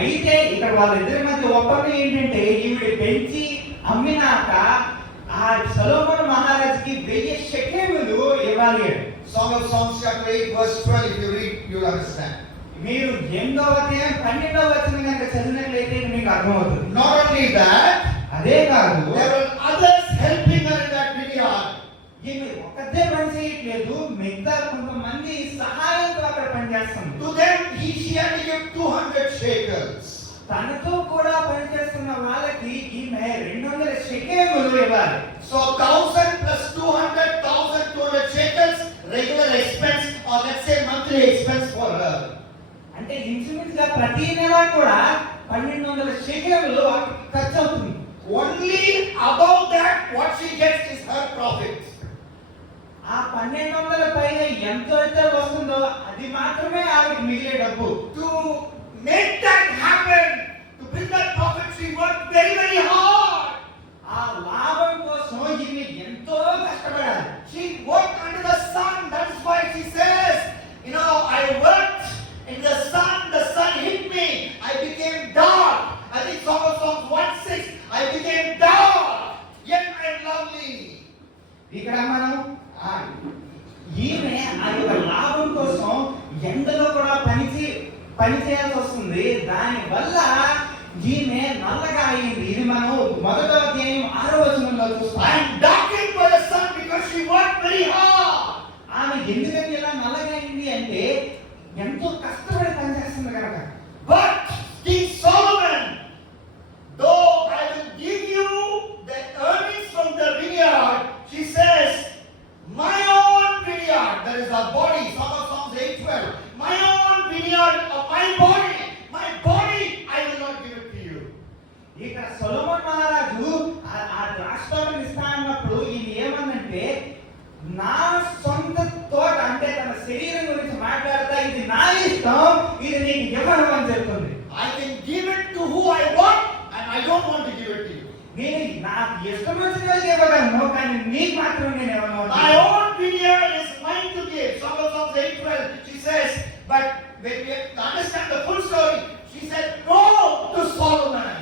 అయితే ఇక్కడ వాళ్ళిద్దరి మధ్య ఒప్పందం ఏంటంటే ఈవిడ పెంచి అమ్మినాక ఆ సొలొమోను మహారాజుకి 1000 షెకెములు ఇవ్వాలి. Song of Songs chapter 8 verse 12, if you read, you will understand. మీరు 8వ అధ్యాయం 12వ వచనం కనుక చదివినట్లయితే మీకు అర్థమవుతుంది. Not only that, అదే కాదు, there were others helping her in that vineyard. ఈమె ఒక్కతే పని చేయట్లేదు, మిగతా కొంతమంది సహాయంతో అక్కడ పనిచేస్తుంది. To them she had to give 200 shekels. తనతో కూడా పనిచేస్తున్న వాళ్ళకి ఈమె 200 షెకెములు ఇవ్వాలి. So 1,000 plus 200, 1,200 shekels regular expense, or let's say monthly expense for her. అంటే ఇంచుమించుగా ప్రతి నెల కూడా 1200 షెకెములు ఖర్చు అవుతుంది. Only above that what she gets is her profit. ఆ 1200 పైన ఎంత అయితే వస్తుందో అది మాత్రమే ఆవిడకి మిగిలే డబ్బు. To make that happen, to bring that profit, she worked very, very hard. ఆ లాభం కోసం ఈమె ఎంతో కష్టపడాలి. She worked under the sun. That is why she says, I worked in the sun hit me, I became dark. I think Song of Songs 1:6, I became dark, yet I am lovely. ఇక్కడ మనం ఈమె ఆ యొక్క లాభం కోసం ఎండలో కూడా పని చేయాల్సి వస్తుంది. దాని వల్ల ఈమె నల్లగా అయింది. ఇది మనం 1వ అధ్యాయం 6వ వచనంలో చూస్తాం. I am darkened by the sun because she worked very hard. ఆమె ఎందుకని ఇలా నల్లగా అయింది అంటే ఎంతో కష్టపడి పనిచేస్తుంది కనుక. But King Solomon, though I will give you the earnings from the vineyard, she says, my own vineyard, that is our body, Song of Songs 8:12, my own vineyard of my body I will not give it to you. ఇక్కడ సొలొమోను మహారాజు ఆ ద్రాక్ష తోటను ఇస్తా అన్నప్పుడు ఈయన ఏమన్నంటే నా సొంత తోట అంటే తన శరీరం గురించి మాట్లాడతా ఇది నా ఇష్టం, ఇది నీకు ఇవ్వను అని చెప్తుంది. I can give it to who I want and I don't want to give it to you. నేను నాకు ఇష్టం వచ్చిన వాళ్ళకి ఇవ్వగలను, కానీ నీకు మాత్రం నేను ఇవ్వను. My own vineyard is mine to give. Song of Songs 8:12, she says, but when we understand the full story, she said no to Solomon.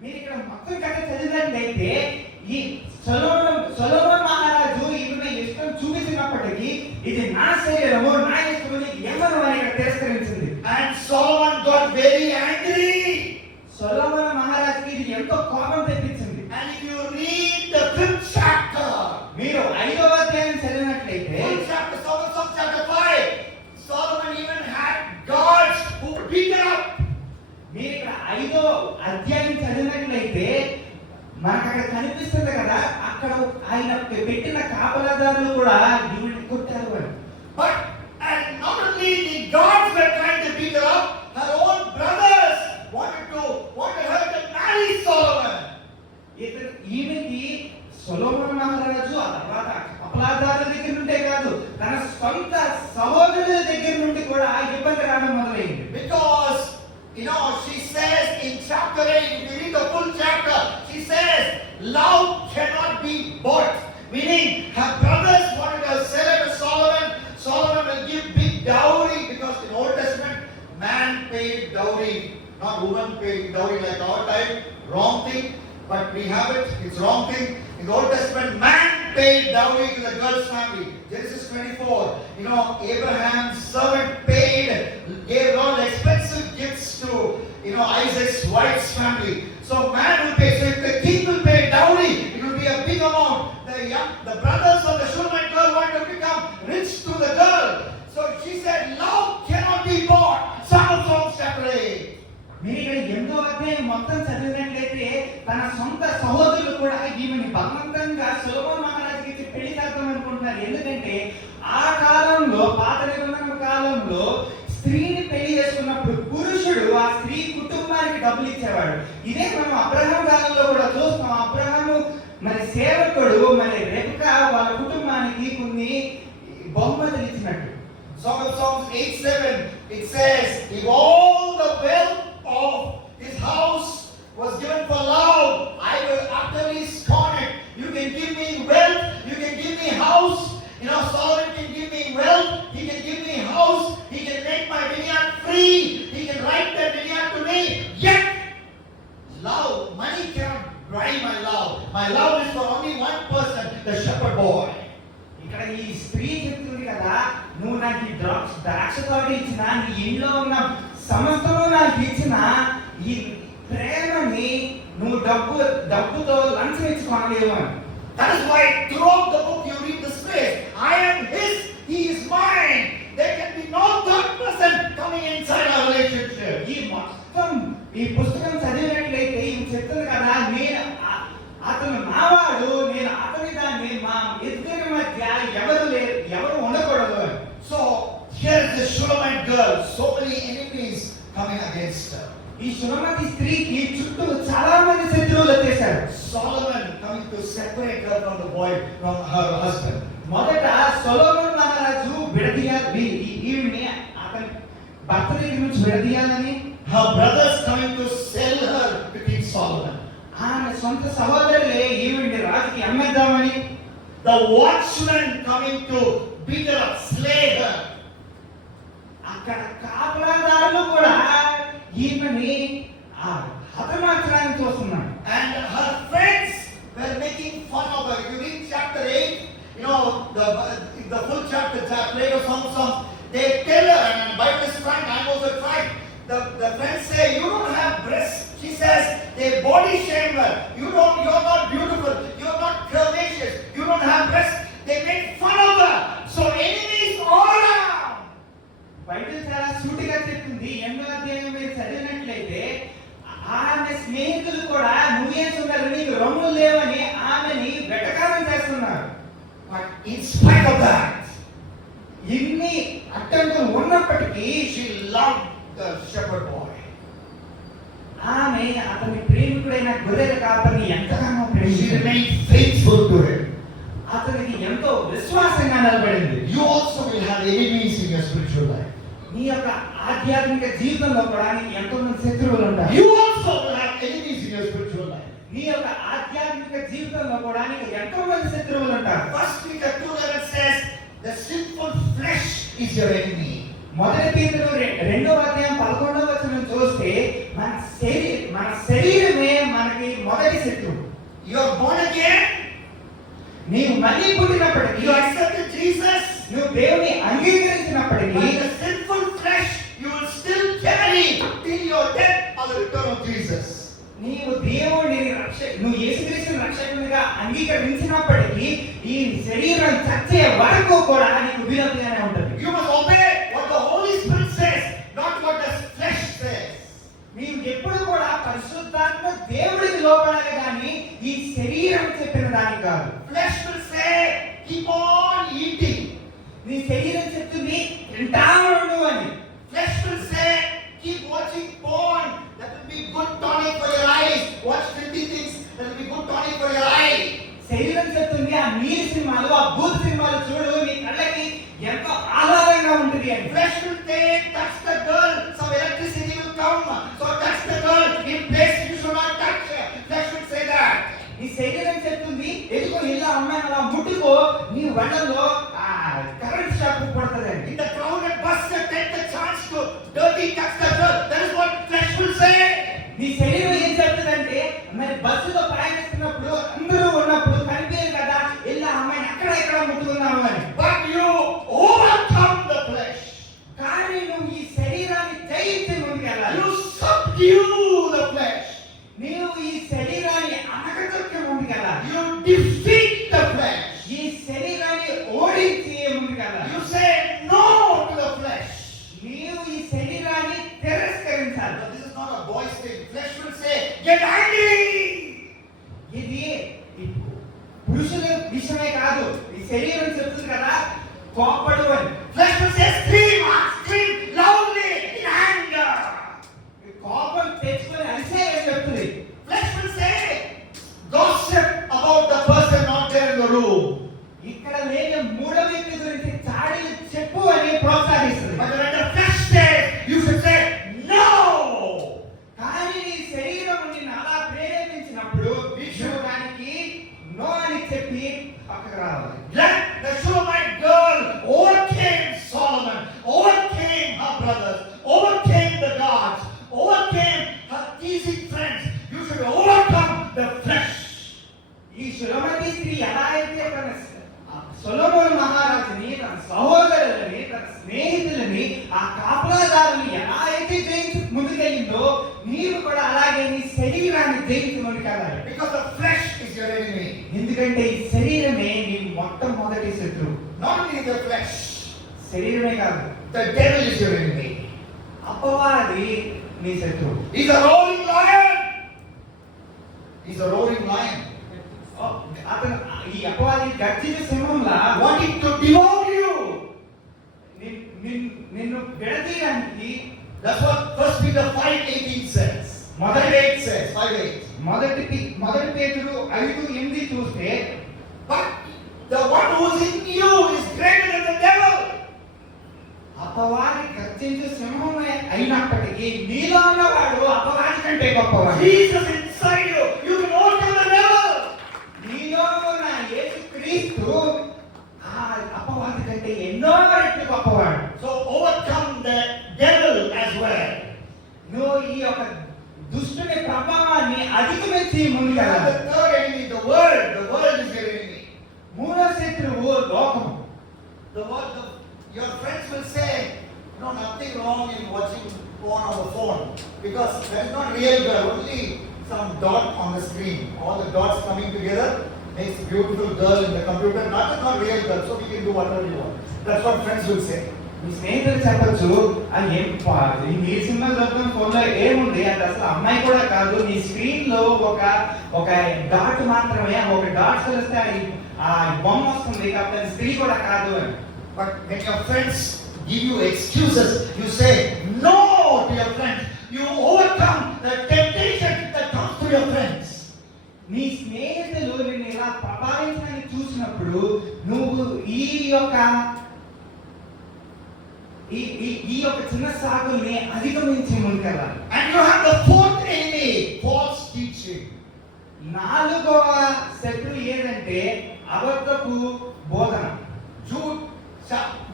మీరు ఇక్కడ మొత్తం కథ చదివినట్లయితే ఈ సొలొమోను మహారాజు ఈమె ఇష్టం చూపించినప్పటికీ ఇది నా శరీరము నా ఇష్టము నీకు ఇవ్వను అని ఇక్కడ తిరస్కరించింది. And Solomon got very angry. సొలొమోను మహారాజుకి ఇది ఎంతో కోపం తెప్పించింది. And if you read the 5th chapter, మీరు 5వ అధ్యాయం చదివినట్లయితే 5th chapter, Song of Songs chapter 5, Solomon even had guards who beat her up. మీరు ఇక్కడ 5వ అధ్యాయం చదివినట్లయితే మనకు అక్కడ కనిపిస్తుంది కదా, అక్కడ ఆయన పెట్టిన కాపలాదారులు కూడా ఈవిడ్ని కొట్టారు అని. But and not only the guards were trying to beat her up, her own brothers wanted her to marry Solomon. ఈమెకి సొలొమోను మహారాజు ఆ తర్వాత కాపలాదారుల దగ్గర నుండే కాదు తన సొంత సహోదరుల దగ్గర నుండి కూడా ఇబ్బంది రావడం మొదలైంది. Because she says in chapter 8, if you read the full chapter, she says, love cannot be bought. Meaning, her brothers wanted to sell her to Solomon. Solomon will give big dowry because in Old Testament, man paid dowry, not woman paid dowry like our time. Wrong thing, but we have it. It's wrong thing. In the Old Testament, man paid dowry to the girl's family. Genesis 24, Abraham's servant gave all expensive gifts to Isaac's wife's family. So man will pay. So if the king will pay dowry, it will be a big amount. The brothers of the Shunammite girl wanted to become rich to మీరు ఇక్కడ 8వ అధ్యాయం మొత్తం చదివినట్లయితే తన సొంత సహోదరులు కూడా ఈమెని బలవంతంగా సొలొమోను మహారాజుకి ఇచ్చి పెళ్లి చేద్దాం అనుకుంటున్నారు. ఎందుకంటే ఆ కాలంలో, పాత నిబంధన కాలంలో స్త్రీని పెళ్లి చేసుకున్నప్పుడు పురుషుడు ఆ స్త్రీ కుటుంబానికి డబ్బులు ఇచ్చేవాడు. ఇదే మనం అబ్రహాం కాలంలో కూడా చూస్తాం. అబ్రహాము మరి సేవకుడు మరి రెబెకా వాళ్ళ కుటుంబానికి కొన్ని బహుమతులు ఇచ్చినట్టు. Song of Songs 8:7, it says, if all the wealth of his house was given for love, I will utterly scorn it. You can give me wealth, you can give me house. You know, Solomon can give me wealth, he can give me house, he can make my vineyard free, he can write that vineyard to me. Yet, love, money cannot buy my love. My love is for only one person, the shepherd boy. ఇక్కడ ఈ స్త్రీ చెప్తుంది కదా, నువ్వు నాకు ఈ ద్రాక్ష తోట ఇచ్చిన, నీ ఇంట్లో ఉన్న సమస్తము నాకు ఇచ్చిన ఈ ప్రేమని నువ్వు డబ్బుతో లంచం ఇచ్చి కొనలేవు అని. That is why throughout the book you read this phrase, I am his, he is mine. There can be no third person coming inside our relationship. ఈ మొత్తం ఈ పుస్తకం చదివినట్లయితే ఇది చెప్తుంది కదా, అతను నావాడు, నేను అతని దాన్ని, మా ఇద్దరి మధ్య ఎవరు ఉండకూడదు అని. So here is this Shulamite girl, so many enemies coming against her. ఈ శునమతి స్త్రీకి చుట్టూ చాలా మంది శత్రువులు వచ్చేసారు. Solomon coming to separate her from the boy, from her husband. మొదట సొలొమోను మహారాజు విడదీయాలి, ఈవిని అతని భర్త దగ్గర నుంచి విడదీయాలని. Her brothers coming to sell her to King Solomon. ఆమె సొంత సహోదరులే ఈవిని రాజుకి అమ్మేద్దామని. The watchmen coming to beat her up, slay her. అక్కడ కాపలాదారులు కూడా ఈమెని హతమార్చడానికి చూస్తున్నారు. And her friends were making fun of her. If you read chapter 8, you know, the full chapter, later songs, they tell her, and the Bible is frank, I'm also frank. The friends say, you don't have breasts. She says, they body shame her. You're not beautiful. You're not curvaceous. You don't have breasts. They make fun of her. So enemies all around. Bible చాలా సూటిగా చెప్తుంది. 8వ అధ్యాయం మీరు చదివినట్లయితే ఆమె స్నేహితులు కూడా నువ్వే సుందరు, నీకు రొమ్ములు లేవని ఆమెని వెటకారం చేస్తున్నారు. But in spite of that, ఇన్ని అడ్డంకులు ఉన్నప్పటికీ she loved the shepherd boy. ఆమె అతని ప్రేమికుడైన గొర్రెల కాపరిని ఎంతగానో She ప్రేమించింది. remained faithful to him. అతనికి ఎంతో విశ్వాసంగా నిలబడింది. You also will have enemies in your spiritual life. నీ యొక్క ఆధ్యాత్మిక జీవితంలో కూడా నీకు ఎంతో మంది శత్రువులు ఉంటారు. You also will have enemies in your spiritual life. నీ యొక్క ఆధ్యాత్మిక జీవితంలో కూడా నీకు ఎంతో మంది శత్రువులు ఉంటారు. 1 Peter 2:11 says, the sinful flesh is your enemy. మొదటి పేతురు 2వ అధ్యాయం 11వ వచనం చూస్తే మన శరీరమే మనకి మొదటి శత్రువు. You are born again. నీవు మళ్ళీ పుట్టినప్పటికీ, You accepted Jesus. నువ్వు దేవుని అంగీకరించినప్పటికీ, But the sinful flesh you will still carry till your death or the return of Jesus. నీవు దేవుని నువ్వు యేసుక్రీస్తుని రక్షకునిగా అంగీకరించినప్పటికీ ఈ శరీరం చచ్చే వరకు కూడా నీకు విరోధిగానే ఉంటుంది. You must obey what the Holy Spirit says, not what the flesh says. నీవు ఎప్పుడు కూడా పరిశుద్ధాత్మ దేవుడికి లోబడాలి కానీ ఈ శరీరం చెప్పిన దానికి కాదు. Flesh will say, keep on eating. నీ శరీరం చెప్తుంది తింటా ఉండు అని. Flesh will say, keep watching porn. That will be good tonic for your eyes. Watch filthy things. That will be good tonic for your eye. శరీరం చెప్తుంది ఆ నీలి సినిమాలు, ఆ భూత సినిమాలు చూడు, నీ కళ్ళకి ఎంతో ఆహ్లాదంగా ఉంటుంది అని. Flesh will say, touch the girl. Some electricity will come. So touch the girl in place you should not touch her. Flesh will say that. నీ శరీరం చెప్తుంది ఎదుగు ఇలా అమ్మాయి అలా ముట్టుకో, నీ వడల్లో కరెంట్ షాక్ పడుతుంది అని. In the crowded bus, you take the chance to dirty touch the girl. That is what flesh will say. నీ శరీరం ఏం చెప్తుందంటే, మరి బస్సులో ప్రయాణిస్తున్నప్పుడు అందరూ ఉన్నప్పుడు కనిపించదు కదా, ఇలా అమ్మాయిని అక్కడ ఇక్కడ ముట్టుకున్నావు అని. But you overcome the flesh. కానీ నువ్వు ఈ శరీరాన్ని జయించి ముందుకెళ్ళాలి. You subdue the flesh. నీవు ఈ శరీరాన్ని అనగదొక్కి ముందుకెళ్ళాలి. You defeat the flesh. ఈ శరీరాన్ని ఓడించి ముందుకెళ్ళాలి. You say no to the flesh. నీవు ఈ శరీరాన్ని తిరస్కరించాలి. But this is not a boy ఇస్రాయేలుని ఆ కాపలాదారులు ఎలా అయితే జయించి ముందుకెళ్ళిందో నీవు కూడా అలాగే నీ శరీరాన్ని జయించి ముందుకెళ్ళాలి. Because the flesh is your enemy. ఎందుకంటే ఈ శరీరమే నీ మొట్టమొదటి శత్రువు. Not only the flesh, శరీరమే కాదు, the devil is your enemy. అపవాది నీ శత్రువు. He's a roaring lion. He's a roaring lion. అతను ఈ అపవాది గర్జించే సింహంలా Wanting to devour you. నిన్ను విడదీయడానికి. That's what 1 Peter 5:18 says. మొదటి 5:8 says. 5:8. మొదటి పేతురు 5:8 చూస్తే, But the one who is in you is greater than the devil. అపవాది గర్జించే సింహమే అయినప్పటికీ నీలో ఉన్నవాడు అపవాది కంటే గొప్పవాడు. Jesus inside you. You can overcome the devil. నీలో ఉన్న యేసుక్రీస్తు ఆ అపవాది కంటే ఎన్నో రెట్లు గొప్పవాడు. So overcome the devil as well. నువ్వు ఈ యొక్క దుష్టుని ప్రభావాన్ని అధిగమించి You have ముందుకెళ్ళాలి. the third enemy, the world. The world is your enemy. మూడో శత్రువు లోకం. The world, your friends will say, no, nothing wrong in watching porn on the phone because that is not real girl, only some dot on the screen. All the dots coming together makes a beautiful girl in the computer. Not real girl, so we can do whatever you want. That's what friends will say. మీ స్నేహితులు చెప్పొచ్చు, అది ఏం నీ cinema చూడడం ఫోన్లో ఏముంది, అది అసలు అమ్మాయి కూడా కాదు, నీ స్క్రీన్ లో ఒక డాట్ మాత్రమే, ఒక డాట్ కలిస్తే ఆ బొమ్మ వస్తుంది కాబట్టి అది స్త్రీ కూడా కాదు అని. But when your friends give you excuses, you say no to your friends. You overcome the temptation that comes to your friends. నీ స్నేహితులు నిన్ను ఇలా ప్రభావించడానికి చూసినప్పుడు నువ్వు ఈ యొక్క చిన్న సాగుల్ని అధిగమించి ముందుకెళ్ళాలి. And you have the fourth enemy, false teaching. నాలుగవ శత్రువు ఏదంటే అబద్ధపు బోధన. Jude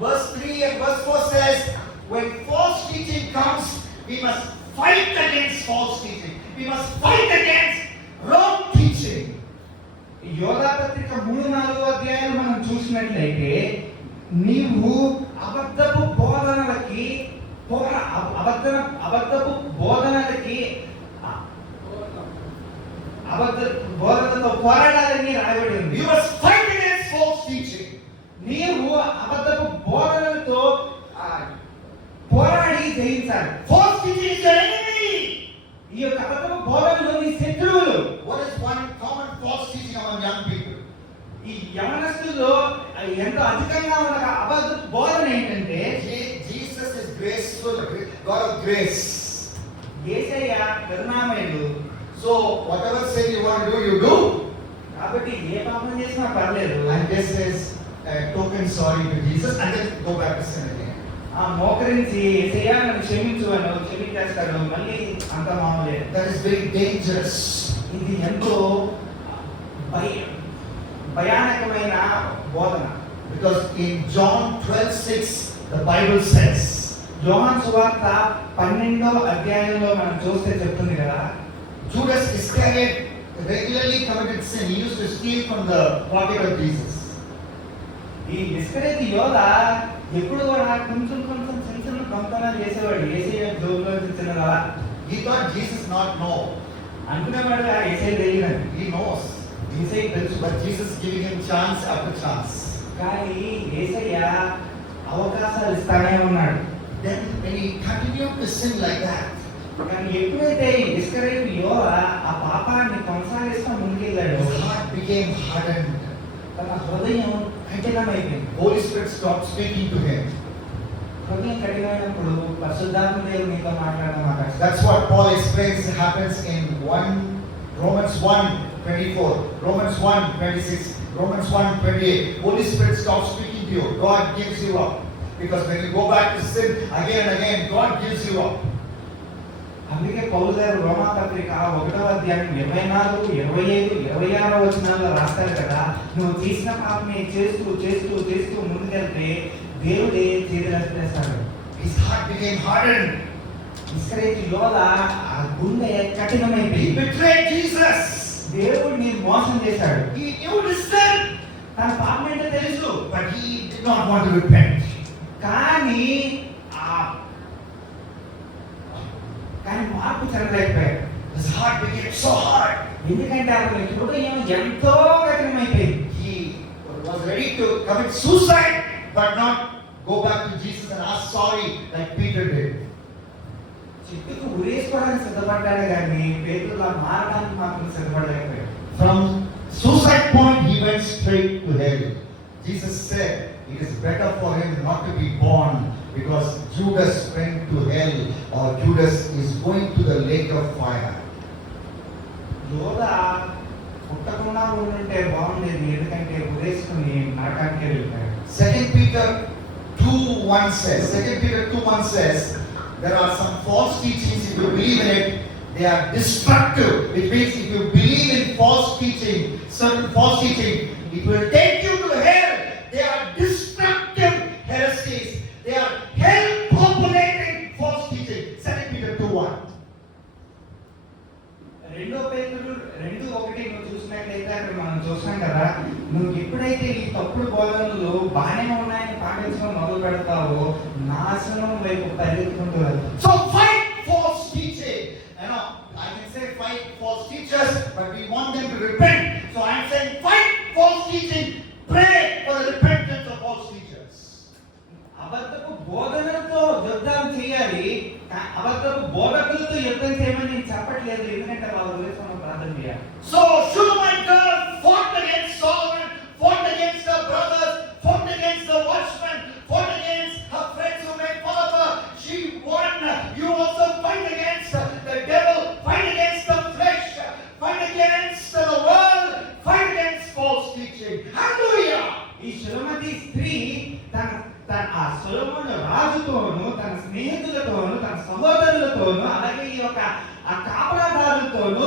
verse 3 and verse 4 says, when false teaching comes, we must fight against false teaching. We must fight against wrong teaching. యోధా పత్రిక 3-4 అధ్యాయాలు మనం చూసినట్లయితే నీవు అబద్ధపు బోధనలకి బోధనతో పోరాడాలని రాయబడి ఉంది. We must fight against false teaching. నీవు అబద్ధపు బోధనలతో పోరాడి జయించాలి. False teaching is the enemy. ఈ యొక్క అబద్ధపు బోధనలు నీ శత్రువులు. What is one common false teaching among young people? ఈ యవనస్తుల్లో ఎంతో అధికంగా ఉన్న అబద్ధ బోధన ఏంటంటే Jesus is graceful, God of grace. యేసయ్య కరుణామయుడు. So whatever sin you want to do, you do. కాబట్టి ఏ పాపం చేసినా పర్లేదు. And this is a token sorry to Jesus, and then go back to sin again. ఆ మోకరించి యేసయ్య నన్ను క్షమించు అని క్షమించేస్తాడు, మళ్ళీ అంత మామూలే. That is very dangerous. ఇది ఎంతో భయానకమైన బోధన. Because in John 12:6 the Bible says, యోహాను సువార్త 12వ అధ్యాయంలో మనం చూస్తే చెప్తుంది కదా, Judas Iscariot regularly committed sin. He used to steal from the pocket of Jesus. ఈ ఇస్కరియోతు యోధ ఎప్పుడు కూడా కొంచెం చిన్న దొంగతనాలు చేసేవాడు. యేసయ్య జోబులో చిన్నదా He thought Jesus not know. అనుకునేవాడు యేసయ్య తెలియదని. He knows. యేసయ్య తెలుసు, But Jesus is giving him chance after chance. కానీ యేసయ్య అవకాశాలు ఇస్తానే ఉన్నాడు. Then when he continued to sin like that, కానీ ఎప్పుడైతే ఇస్కరియోతు యోధ ఆ పాపాన్ని కొనసాగిస్తూ ముందుకెళ్ళాడు, his heart became hardened. తన హృదయం కఠినమైపోయింది. Holy Spirit stopped speaking to him. హృదయం కఠినమైనప్పుడు పరిశుద్ధాత్మ దేవుడు నీతో మాట్లాడడం ఆకాశం. That's what Paul explains happens in Romans 1:24, Romans 1:26, Romans 1:28. Holy Spirit stops speaking to you. God gives you up. Because when you go back to sin again and again, God gives you up. అందుకే పౌలు గారు రోమా పత్రిక 1వ అధ్యాయం 24, 25, 26 వచనాల్లో రాస్తారు కదా, నువ్వు చేసిన పాపమే చేస్తూ ముందుకెళ్తే దేవుడే చేతులేస్తాడు. His heart became hardened. ఇస్కరియోతు యోధ ఆ గుండె He కఠినమైపోయింది. betrayed Jesus. దేవుడిని మోసం చేశాడు. He knew his sin, తన పాపం ఏంటో తెలుసు, but he did not want to repent. కానీ కానీ మార్పు చెందలేకపోయాడు. His heart became so hard. ఎందుకంటే అతని హృదయం ఎంతో కఠినమైపోయింది. He was ready to commit suicide, but not go back to Jesus and ask sorry like Peter did. చెట్టుకు ఉరేసుకోవడానికి సిద్ధపడ్డాడు కానీ పేతురులా మారడానికి మాత్రం సిద్ధపడలేకపోయాడు. From suicide point, he went straight to hell. Jesus said, it is better for him not to be born because Judas went to hell, or Judas is going to the lake of fire. యోధా పుట్టకుండా ఉంటే బాగుండేది, ఎందుకంటే ఉరేసుకుని నరకానికి వెళ్ళిపోయాడు. 2 Peter 2:1 says, 2 Peter 2:1 says, there are some false teachings. If you believe in it, they are destructive. It means if you believe in false teaching, certain false teaching, it will take you to hell. They are destructive heresies. They are hell-populating false teaching. 2 Peter 2:1. రెండో పేతురు 2:1 నువ్వు చూసినట్లయితే అక్కడ మనం చూసాం కదా, నువ్వు ఎప్పుడైతే ఈ తప్పుడు బోధనలు బాగానే ఉన్నాయని పాటించడం మొదలు పెడతావో నాశనం వైపు పరిగెత్తుకుంటూ వెళ్తావు. So fight false teaching. You know, I can say fight false teachers, but we want them to repent. So I'm saying fight false teaching. Pray for the repentance of false teachers. అబద్ధపు బోధనలతో యుద్ధం చేయాలి, అబద్ధపు బోధకులతో యుద్ధం చేయమని నేను చెప్పట్లేదు, ఎందుకంటే వాళ్ళ గురించి మనం ప్రార్థన చేయాలి. So Shulamite girl fought against Solomon, fought against her brothers, fought against the watchman, fought against her friends who made fun of her. She won. You also fight against the devil, fight against the flesh, fight against the world, fight against false teaching. Hallelujah! ఈ సులమతి స్త్రీ ఆ సొలొమోను రాజుతోను తన స్నేహితులతోను తన సహోదరులతోను అలాగే ఈ యొక్క ఆ కాపలాదారులతోను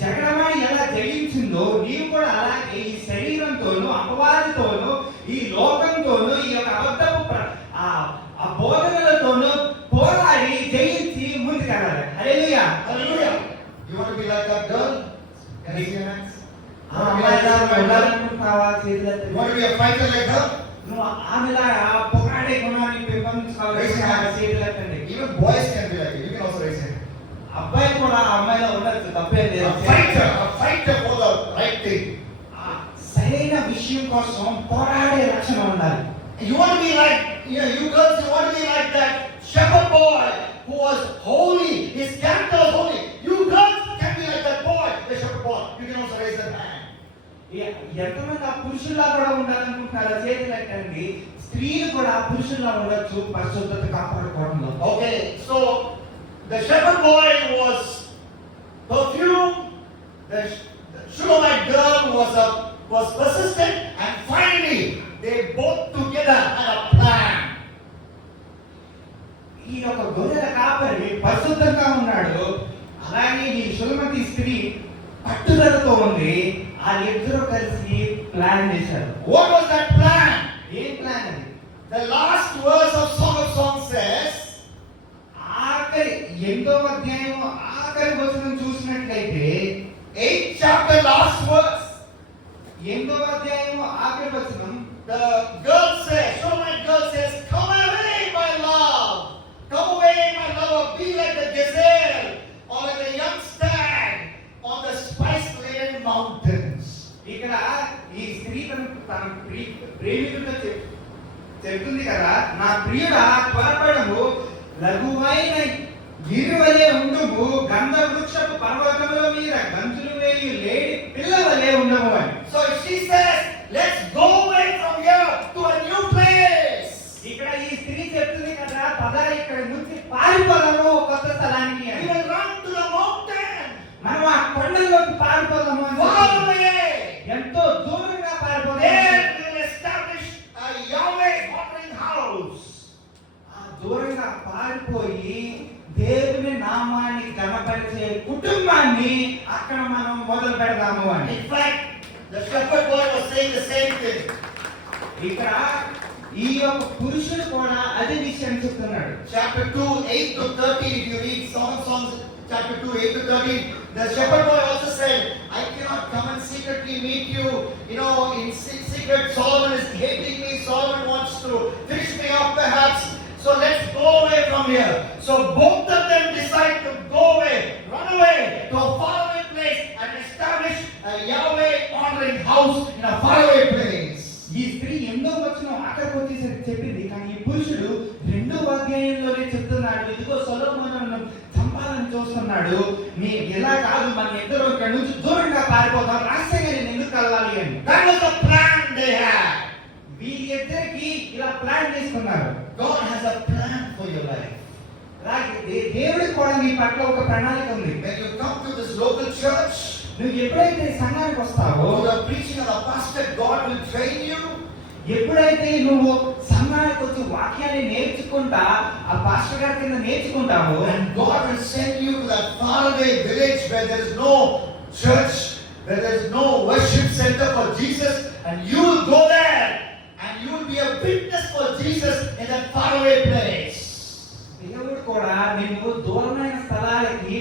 జగడమాడి ఎలా జయించిందో నీవు కూడా అలాగే ఈ శరీరంతోను అపవాదితోను ఈ లోకంతోను ఈ యొక్క అబద్ధపు ఆ బోధనలతోను పోరాడి జయించి ముందుకెళ్ళాలి. హల్లెలూయా, Hallelujah! You want to be like that girl? Can I see your hands? వెళ్ళాలనుకుంటున్నావా? చేతులెత్తండి. You want to be a fighter like her? నువ్వు ఆమెలా పోరాడే గుణాన్ని పెంపొందించుకోవాలి. చేతులెత్తండి. Even boys can be like it. You can also raise your hand. అబ్బాయి కూడా అమ్మాయిలో ఉండొచ్చు, తప్పేం లేదు. A fighter for the right thing. సరైన విషయం కోసం పోరాడే లక్షణం ఉండాలి. You want to be like, you girls, you want to be like that shepherd boy who was holy. His character was holy. You girls can be like that boy, the shepherd boy. You can also raise that hand. ఎంతమంది ఆ పురుషుల్లా కూడా ఉండాలనుకుంటున్నారో చేతులెత్తండి. స్త్రీలు కూడా పురుషుల్లా ఉండొచ్చు పరిశుద్ధత కాపాడుకోవడంలో. Okay, so the shepherd boy was perfume. The Shulamite girl was persistent, and finally they both together had a plan. ఈ యొక్క గొర్రెల కాపరి పరిశుద్ధంగా ఉన్నాడు, అలాగే ఈ సులమతి స్త్రీ పట్టుదలతో ఉంది. ఆ ఇద్దరు కలిసి ప్లాన్ చేశారు. What was that plan? ఏం ప్లాన్ అది? The last verse of Song of Songs says, ఆఖరి 8వ అధ్యాయం ఆఖరి వచనం చూసినట్లయితే 8th chapter last verse, 8వ అధ్యాయం ఆఖరి వచనం, the girl says, Shulamite girl says, come away my love, come away my lover, be like the gazelle or like the young stag on the spice-laden mountains. ఇక్కడ ఈ స్త్రీ తన ప్రేమికుడితో చెప్తుంది కదా, నా ప్రియుడా త్వరపడము, లఘువైన గిరివలే ఉండుము, గంధ వృక్షపు పర్వతముల మీద గంతులు వేయు లేడి పిల్లవలే ఉండము అని. So she says, let's go away from here to a new place. ఇక్కడ ఈ స్త్రీ చెప్తుంది కదా, పద ఇక్కడ నుంచి పారిపోదాము కొత్త స్థలానికి We అని. will run to the mountain. మనం ఆ కొండల్లోకి పారిపోదాము అని. Far away. ఎంతో దూరంగా There పారిపోదాము. we will establish a Yahweh watering house. ఆ దూరంగా పారిపోయి దేవుని నామాన్ని గణపరిచే కుటుంబాన్ని అక్కడ మనం మొదలు పెడదాము అని. In fact, the shepherd boy was saying the same thing. ఇక్కడ ఈ యొక్క పురుషుడు కూడా అదే విషయం చెప్తున్నాడు. Chapter 2, 8 to 13, if you read Song of Songs, chapter 2, 8 to 13, the shepherd boy also said, I cannot come and secretly meet you. You know, in secret, Solomon is hating me. Solomon wants to finish me off perhaps. here. So both of them decide to go away, run away to a faraway place and establish a Yahweh honoring house in a faraway place. ఈ స్త్రీ 8వ వచనం అక్కడికి వచ్చేసరికి చెప్పింది, కానీ ఈ పురుషుడు 2వ అధ్యాయంలోనే చెప్తున్నాడు, ఇదిగో సొలొమోనును చంపాలని చూస్తున్నాడు, నీ ఇలా కాదు, మన ఇద్దరు ఇక్కడ నుంచి దూరంగా పారిపోతాం, రహస్యంగా నేను ఎందుకు కలవాలి అని. That was the plan they had. వీరిద్దరికి ఇలా ప్లాన్ చేసుకున్నారు. God has a plan for your life. అలాగే దేవుడికి కూడా నీ పట్ల ఒక ప్రణాళిక ఉంది. When you come to this local church, నువ్వు ఎప్పుడైతే సంఘానికి వస్తావో, for the preaching of the pastor, God will train you. ఎప్పుడైతే నువ్వు సంఘానికి వచ్చి వాక్యాన్ని నేర్చుకుంటా, ఆ పాస్టర్ గారి కింద నేర్చుకుంటావో, And God will send you to that faraway village where there is no church, where there is no worship center for Jesus, and you will go there and you will be a witness for Jesus in that faraway place. దేవుడు కూడా నిన్ను దూరమైన స్థలాలకి,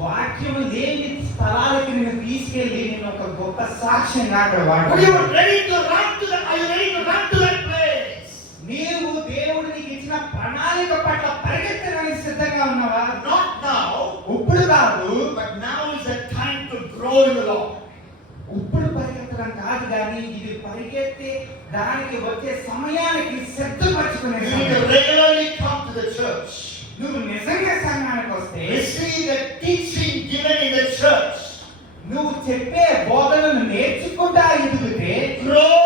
వాక్యం లేని స్థలాలకి నిన్ను తీసుకెళ్లి నేను ఒక గొప్ప సాక్ష్యంగా అక్కడ Are you వాడు. ready to run to that? Are you ready to run to that place? నీవు దేవుడు నీకు ఇచ్చిన ప్రణాళిక పట్ల పరిగెత్తడానికి సిద్ధంగా ఉన్నావా? Not now, ఇప్పుడు కాదు, but now is the time to grow in the Lord. ఇప్పుడు పరిగెత్తడం కాదు, కానీ ఇది పరిగెత్తే దానికి వచ్చే సమయానికి సిద్ధపరచుకునే You need to సమయం. regularly come to the church. నువ్వు నిజంగా సంఘానికి వస్తే, Receive the teaching given in the church. నువ్వు చెప్పే బోధనను నేర్చుకుంటా ఎదుగుతే, Grow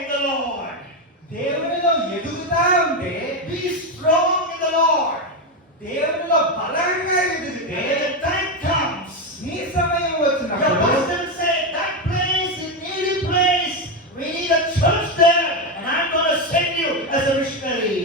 in the Lord. దేవునిలో ఎదుగుతా ఉంటే, Be strong in the Lord. దేవునిలో బలంగా ఎదిగితే, And when the time comes, నీ సమయం your వచ్చినప్పుడు pastor will say, that place is needy place. We need a church there. And I'm going to send you as a missionary.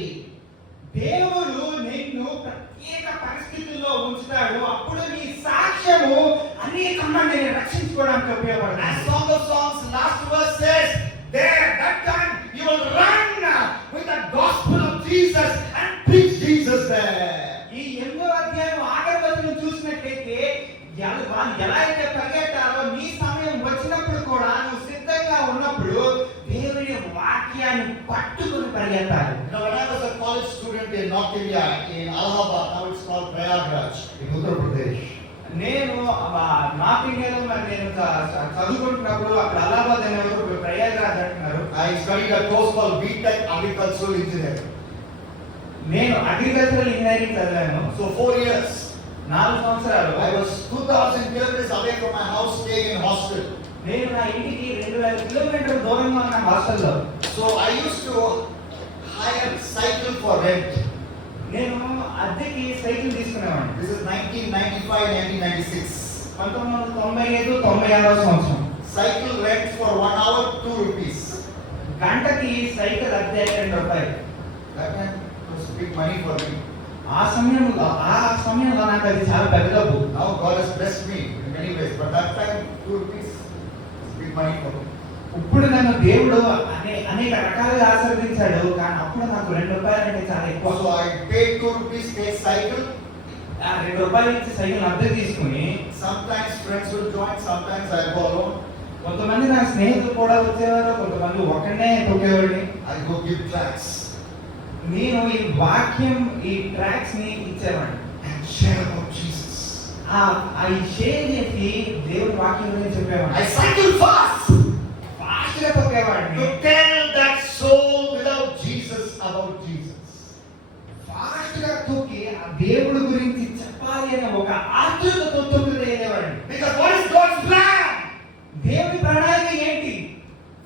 దేవుడు నిన్ను ప్రత్యేక పరిస్థితుల్లో ఉంచుతాడు. అప్పుడు నీ సాక్ష్యము అనేక మందిని రక్షించుకోవడానికి As ఉపయోగపడుతుంది. Song of Songs last verse says, there, that time you will run with the gospel of Jesus and preach Jesus there. ఈ 8వ అధ్యాయం ఆఖరి వచనం చూసినట్లయితే, వాళ్ళు ఎలా అయితే పరిగెట్టారో, నీ సమయం వచ్చినప్పుడు కూడా నువ్వు సిద్ధంగా ఉన్నప్పుడు దేవుని వాక్యాన్ని పట్టుకుని పరిగెత్తాలి. Now, when I was a college student in North India, in Allahabad, now it's called Prayagraj, in Uttar Pradesh. నేను నార్త్ ఇండియాలో నేను చదువుకుంటున్నప్పుడు అక్కడ అలహాబాద్ అనే ఊరు ప్రయాగ్రాజ్ అంటున్నారు. I studied a course called BTech Agricultural Engineering. నేను అగ్రికల్చరల్ ఇంజనీరింగ్ చదివాను. So 4 years. 4 సంవత్సరాలు. I was 2,000 kilometers away from my house, staying in hostel. నేను నా ఇంటికి 2000 కిలోమీటర్ల దూరంగా ఉన్న హాస్టల్లో. So I used to hire cycle for rent. నేను అద్దెకి సైకిల్ తీసుకునేవాడిని. This is 1995, 1996. 1995, 96 సంవత్సరం. Cycle rent for 1 hour, 2 rupees. గంటకి సైకిల్ అద్దె 2 రూపాయలు. That time was big money for me. ఆ సమయంలో నాకు అది చాలా పెద్ద డబ్బు. Now God has blessed me in many ways, but that time 2 rupees is big money for me. ఇప్పుడు నన్ను దేవుడు అనేక రకాలుగా ఆశీర్వదించాడు, కానీ అప్పుడు నాకు 2 రూపాయలు అంటే చాలా ఎక్కువ. So I paid 2 rupees, take cycle. ఆ 2 రూపాయలు ఇచ్చి సైకిల్ అద్దె తీసుకుని, Sometimes friends will join, sometimes I go alone. కొంతమంది నా స్నేహితులు కూడా వచ్చేవారు, కొంతమంది ఒకనే తొక్కేవాడిని. I go give tracts నేను ఈ వాక్యం, ఈ ట్రాక్స్ ని ఇచ్చేవాడిని. and share about Jesus. అవి షేర్ చేసి దేవుడి వాక్యం గురించి చెప్పేవాడిని. I cycle fast ఫాస్ట్ గా తొక్కేవాడిని. to tell that soul without Jesus about Jesus. Fast గా తొక్కి ఆ దేవుడి గురించి చెప్పాలి అనే ఒక ఆతృతతో తొక్కిదేవాడిని. Because what is God's plan? దేవుడి ప్రణాళిక ఏంటి?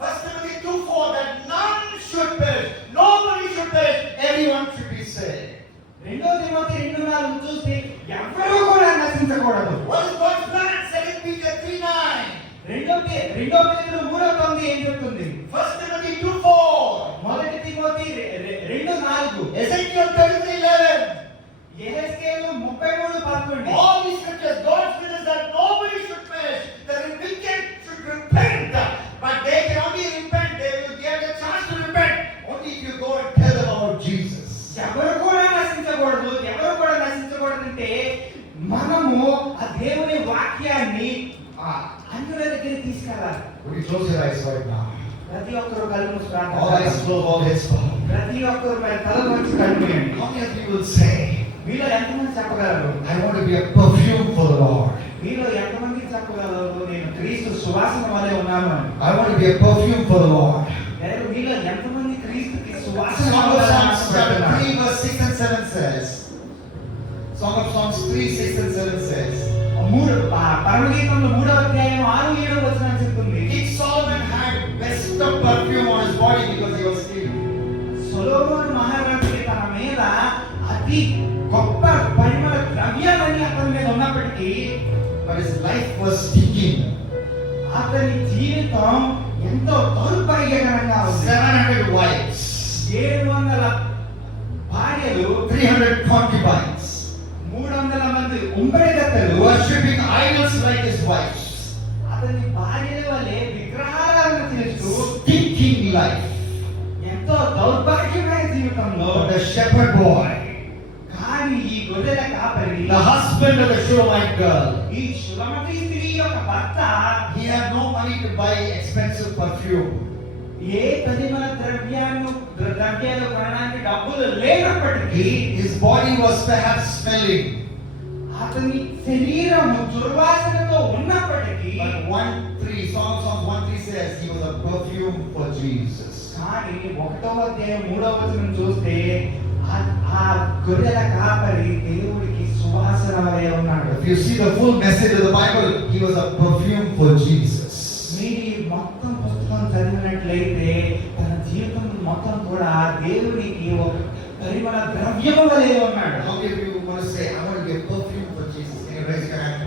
1 Timothy 2:4, that none should perish, nobody should perish, everyone should be saved. 2 Timothy 2:4 చూస్తే ఎవరు కూడా నశించకూడదు. What is God's plan? 2 Peter 3:9. 2 పేతురు 3:9 ఏం చెప్తుంది? 1 Timothy 2:4. 1 Timothy 2:4. Ezekiel 33:11. యెహెజ్కేలు 33:11. All these scriptures, God's will is that nobody should perish. The wicked should repent, but they can only repent. They will get a chance to repent only if you go and tell them about Jesus. ఎవరు కూడా నశించకూడదు. ఎవరు కూడా నశించకూడదంటే మనము ఆ దేవుని వాక్యాన్ని అన్యుల దగ్గరికి తీసుకెళ్ళాలి. Would you close your eyes right now? ప్రతి ఒక్కరు కళ్ళు మూసి All eyes ప్రార్థన. closed, all heads bowed. ప్రతి ఒక్కరు తల వంచి కళ్ళు మూయండి. How many of of you will say, మీలో ఎంతమంది చెప్పగలరు? I want to be a perfume for the Lord. మీలో ఎంతమంది చెప్పగలరు నేను క్రీస్తు సువాసన వలె ఉన్నాను అని? I want to be a perfume for the Lord. మీలో ఎంతమంది క్రీస్తుకి సువాసన Song of వలె Songs chapter ఉన్నాను? 3 verse 6 and 7 says, Song of Songs 3, 6 and 7 says, పరమగీతంలో 3వ అధ్యాయం 6, 7 వచనం చెప్తుంది. King Solomon had best of perfume on his body because he was king. సొలొమోను మహారాజుకి తన మీద అతి గొప్ప పరిమళ ద్రవ్యాలన్నీ అతని మీద ఉన్నప్పటికీ But his life was stinking. అతని జీవితం ఎంతో దౌర్భాగ్యకరంగా ఉంది. 700 wives, 700 భార్యలు, 300 concubines, 300 మంది ఉంబడిగత్తెలు, worshipping idols like his wives. అతని భార్యల వలె విగ్రహాలను చేస్తూ Stinking life. ఎంతో దౌర్భాగ్యమైన జీవితంలో But the shepherd boy, కానీ ఈ గొర్రెల కాపరి, the husband of the Shulamite girl, ఈ శులమతి స్త్రీ యొక్క భర్త he had no money to buy expensive perfume. ఏ పరిమళ ద్రవ్యాలు కొనడానికి డబ్బులు లేనప్పటికీ His body was perhaps smelling. అతని శరీరము దుర్వాసనతో ఉన్నప్పటికీ But 1:3, Song of Songs 1:3 says he was a perfume for Jesus. కానీ 1వ అధ్యాయం 3వ వచనం చూస్తే ఆ గొర్రెల కాపరి దేవుడికి సువాసన వలె ఉన్నాడు. If you see the full message of the Bible, he was a perfume for Jesus. మీరు ఈ మొత్తం పుస్తకం చదివినట్లయితే తన జీవితం మొత్తం కూడా దేవునికి ఒక పరిమళ ద్రవ్యము వలె ఉన్నాడు. How many of you want to say, I want to be a perfume for Jesus? Can you raise your hand?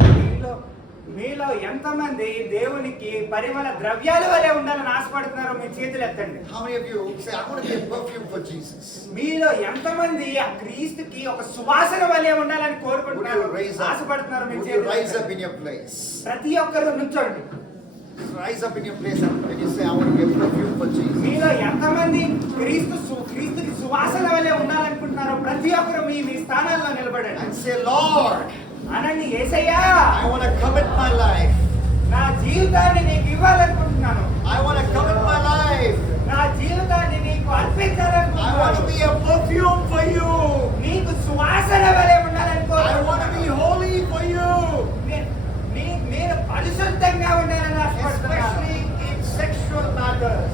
మీలో ఎంతమంది దేవునికి పరిమళ ద్రవ్యాల వలె ఉండాలని ఆశపడుతున్నారో మీ చేతులు ఎత్తండి. How many of you say, I want to be a perfume for Jesus? మీలో ఎంతమంది ఆ క్రీస్తుకి ఒక సువాసన వలె ఉండాలని Would కోరుకుంటున్నారు, you raise up? ఆశపడుతున్నారు me Would you rise చేతులు? up in your place? ప్రతి ఒక్కరు నుంచోండి. Rise up in your place and when you say, I want to be a perfume for Jesus. మీలో ఎంతమంది క్రీస్తుకి సువాసన వలె ఉండాలనుకుంటున్నారో ప్రతి ఒక్కరు మీ మీ స్థానాల్లో నిలబడండి. And say, Lord, అనండి, యేసయ్యా I want to commit my life. నా జీవితాన్ని నీకు ఇవ్వాలనుకుంటున్నాను. I want to commit my life. నా జీవితాన్ని నీకు I want to అర్పించాలనుకుంటున్నాను. be a perfume for you. నీకు సువాసన వలె I want to ఉండాలనుకుంటున్నాను. be holy for you. నేను పరిశుద్ధంగా ఉండాలని ఆశపడుతున్నాను. Especially in sexual matters.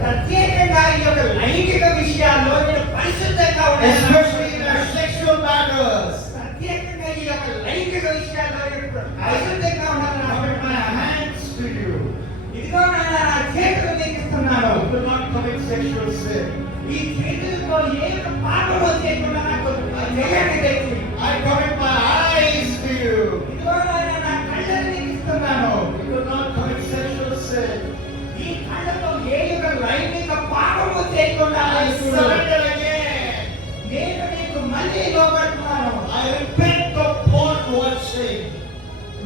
ప్రత్యేకంగా ఈ యొక్క లైంగిక విషయాల్లో నేను పరిశుద్ధంగా ఉండాలని Especially in ఆశపడుతున్నాను. sexual matters. ప్రత్యేకంగా ఈ యొక్క లైంగిక విషయాల్లో నేను పరిశుద్ధంగా ఉండాలని I put my ఆశపడుతున్నాను. hands to you. ఇదిగో నాయనా, నా చేతులు నీకు ఇస్తున్నాను. I will not commit sexual sin. ఈ చేతులతో ఏ పాపము చేయకుండా నాకు చేయండి దయచేసి. I commit my eyes to you. ఇదిగో నాయనా, నా కళ్ళని నీకు ఇస్తున్నాను. I will not commit sexual sin. ఈ కళ్ళతో ఏ యొక్క లైంగిక పాపము చేయకుండా I నాకు చూడు. surrender again. నేను నీకు మళ్ళీ లోబడుతున్నాను. I repent of porn watching.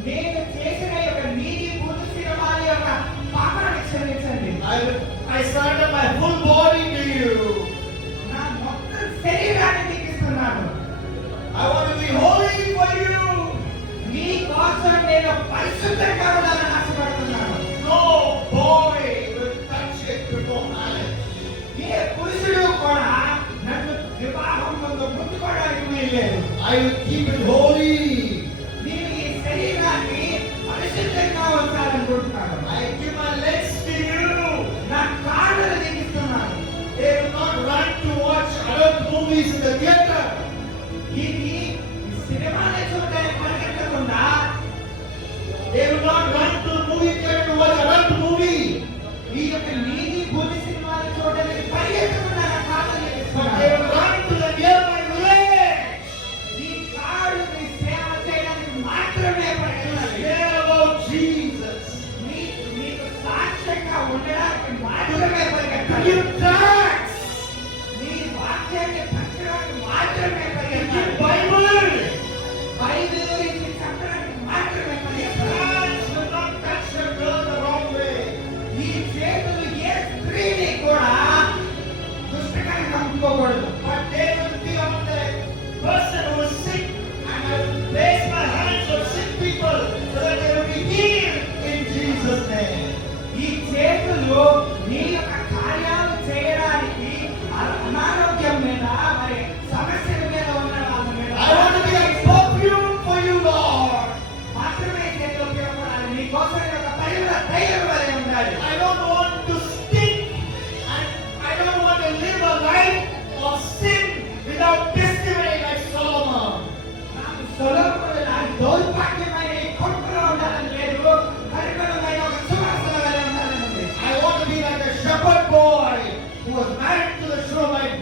నేను చేసిన యొక్క నీతి పూర్తి సినిమాల యొక్క పాపాన్ని క్షమించండి. I surrender my full body to you. నా మొత్తం శరీరాన్ని నీకు ఇస్తున్నాను. I want to be holy for you. నీ కోసం నేను పరిశుద్ధంగా ఉండాలని ఆశపడుతున్నాను. No boy will touch it before marriage. ఏ పురుషుడు కూడా నన్ను వివాహం ముందు ముట్టుకోవడానికి వీల్లేదు. I will keep it holy. నేను ఈ శరీరాన్ని పరిశుద్ధంగా ఉంచాలనుకుంటున్నాను. I give my legs to you. నా కాళ్ళను నీకు ఇస్తున్నాను. They will not run to watch adult movies in the theater. ఇది సినిమాని చూడడానికి పరిగెత్తకుండా They will not run to the movie theater to watch adult movie. ఈ యొక్క నీతి పూర్తి సినిమాని చూడడానికి పరిగెత్తకుండా నా కాళ్ళను నీకు But they ఇస్తున్నాను. will run to the nearby village. ఈ కాళ్ళు నీ సేవ చేయడానికి మాత్రమే పరిగెత్తాలి. Hear about Jesus. నీకు సాక్ష్యంగా ఉండడానికి మాత్రమే To పరిగెత్తాలి. give thanks. నీ వాక్యాన్ని పంచడానికి మాత్రమే To పరిగెత్తాలి. give Bible. బైబిల్ గురించి చెప్పడానికి మాత్రమే పరిగెత్తాలి. Hands will not touch the girl the wrong way. ఈ చేతులు ఏ స్త్రీని కూడా దుష్టకరంగా ముట్టుకోకూడదు. But they will be on the person who is sick, and I will place my hands on sick people so that they will be healed in Jesus' name. ఈ చేతులు నీ యొక్క కార్యాలు చేయడానికి అనారోగ్యం మీద మరి సమస్య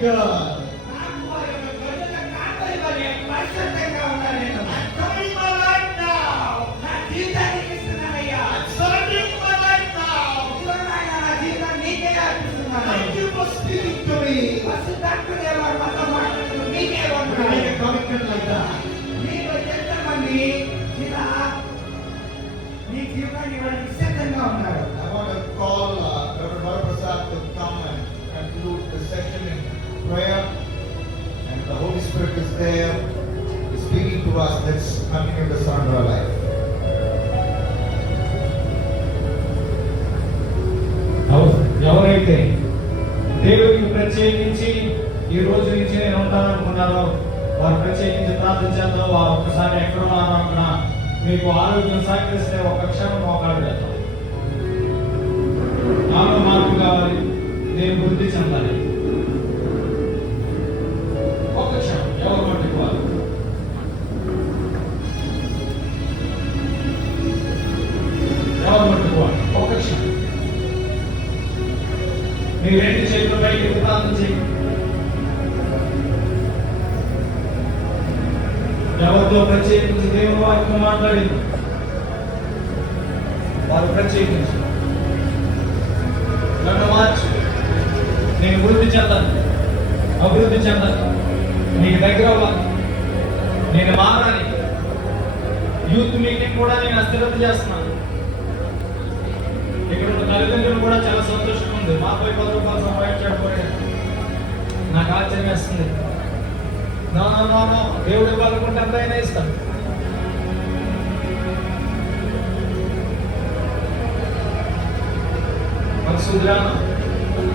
girl. నాకు ఆ యొక్క గొర్రెల కాపరి వలె పరిశుద్ధంగా ఉండాలి నేను. I'm coming my life now. నా జీవితాన్ని ఇస్తున్నానయ్యా. I'm surrendering my life now. ఇదిగో నాయనా, నా జీవితాన్ని నీకే అర్పిస్తున్నాను. Thank you for speaking to me. పరిశుద్ధాత్మదేవా, మాతో మాట్లాడుతూ నీకే To make a వందనాలు. commitment like that. మీలో ఎంతమంది ఇలా నీ జీవితాన్ని ఇవ్వడానికి సిద్ధంగా ఉన్నారు? I want to call Dr. Varaprasad to come and conclude the session in prayer. And the Holy Spirit is there, is speaking to us. Let's continue to surrender our life. ఎవరైతే దేవుడికి ప్రత్యేకించి ఈ రోజు నుంచి నేను ఉంటాననుకున్నారో వారు ప్రత్యేకించి ప్రార్థన చేద్దాం. వారు ఒక్కసారి ఎక్కడ ఉన్నారో అక్కడ మీకు ఆరోగ్యం సహకరిస్తే ఒక క్షణం మోకాడు చేద్దాం. నాలో మార్పు కావాలి, నేను వృద్ధి చెందాలి. ఒక క్షణం ఎవరు పట్టుకోవాలి. ఎవరు పట్టుకోవాలి ఒక క్షణం. మీ రెండు చేతులు పైకి ప్రార్థన చేయండి. ఎవరితో ప్రత్యేకించి దేవుని వాక్యం మాట్లాడింది వారు ప్రత్యేకించి నన్ను మార్చు, నేను వృద్ధి చెందాను, అభివృద్ధి చెందాను, నీకు దగ్గర అవ్వాలి, నేను మారాలి. యూత్ మీటింగ్ కూడా నేను అస్థిరత చేస్తున్నాను. ఇక్కడ ఉన్న తల్లిదండ్రులు కూడా చాలా సంతోషంగా ఉంది. మాపై 10 రూపాయలు సంపాదించకపోయాడు. నాకు ఆశ్చర్యం వేస్తుంది. నో దేవుడు ఇవ్వాలనుకుంటే ఎంతైనా ఇస్తాడు. పరిశుద్ధుడా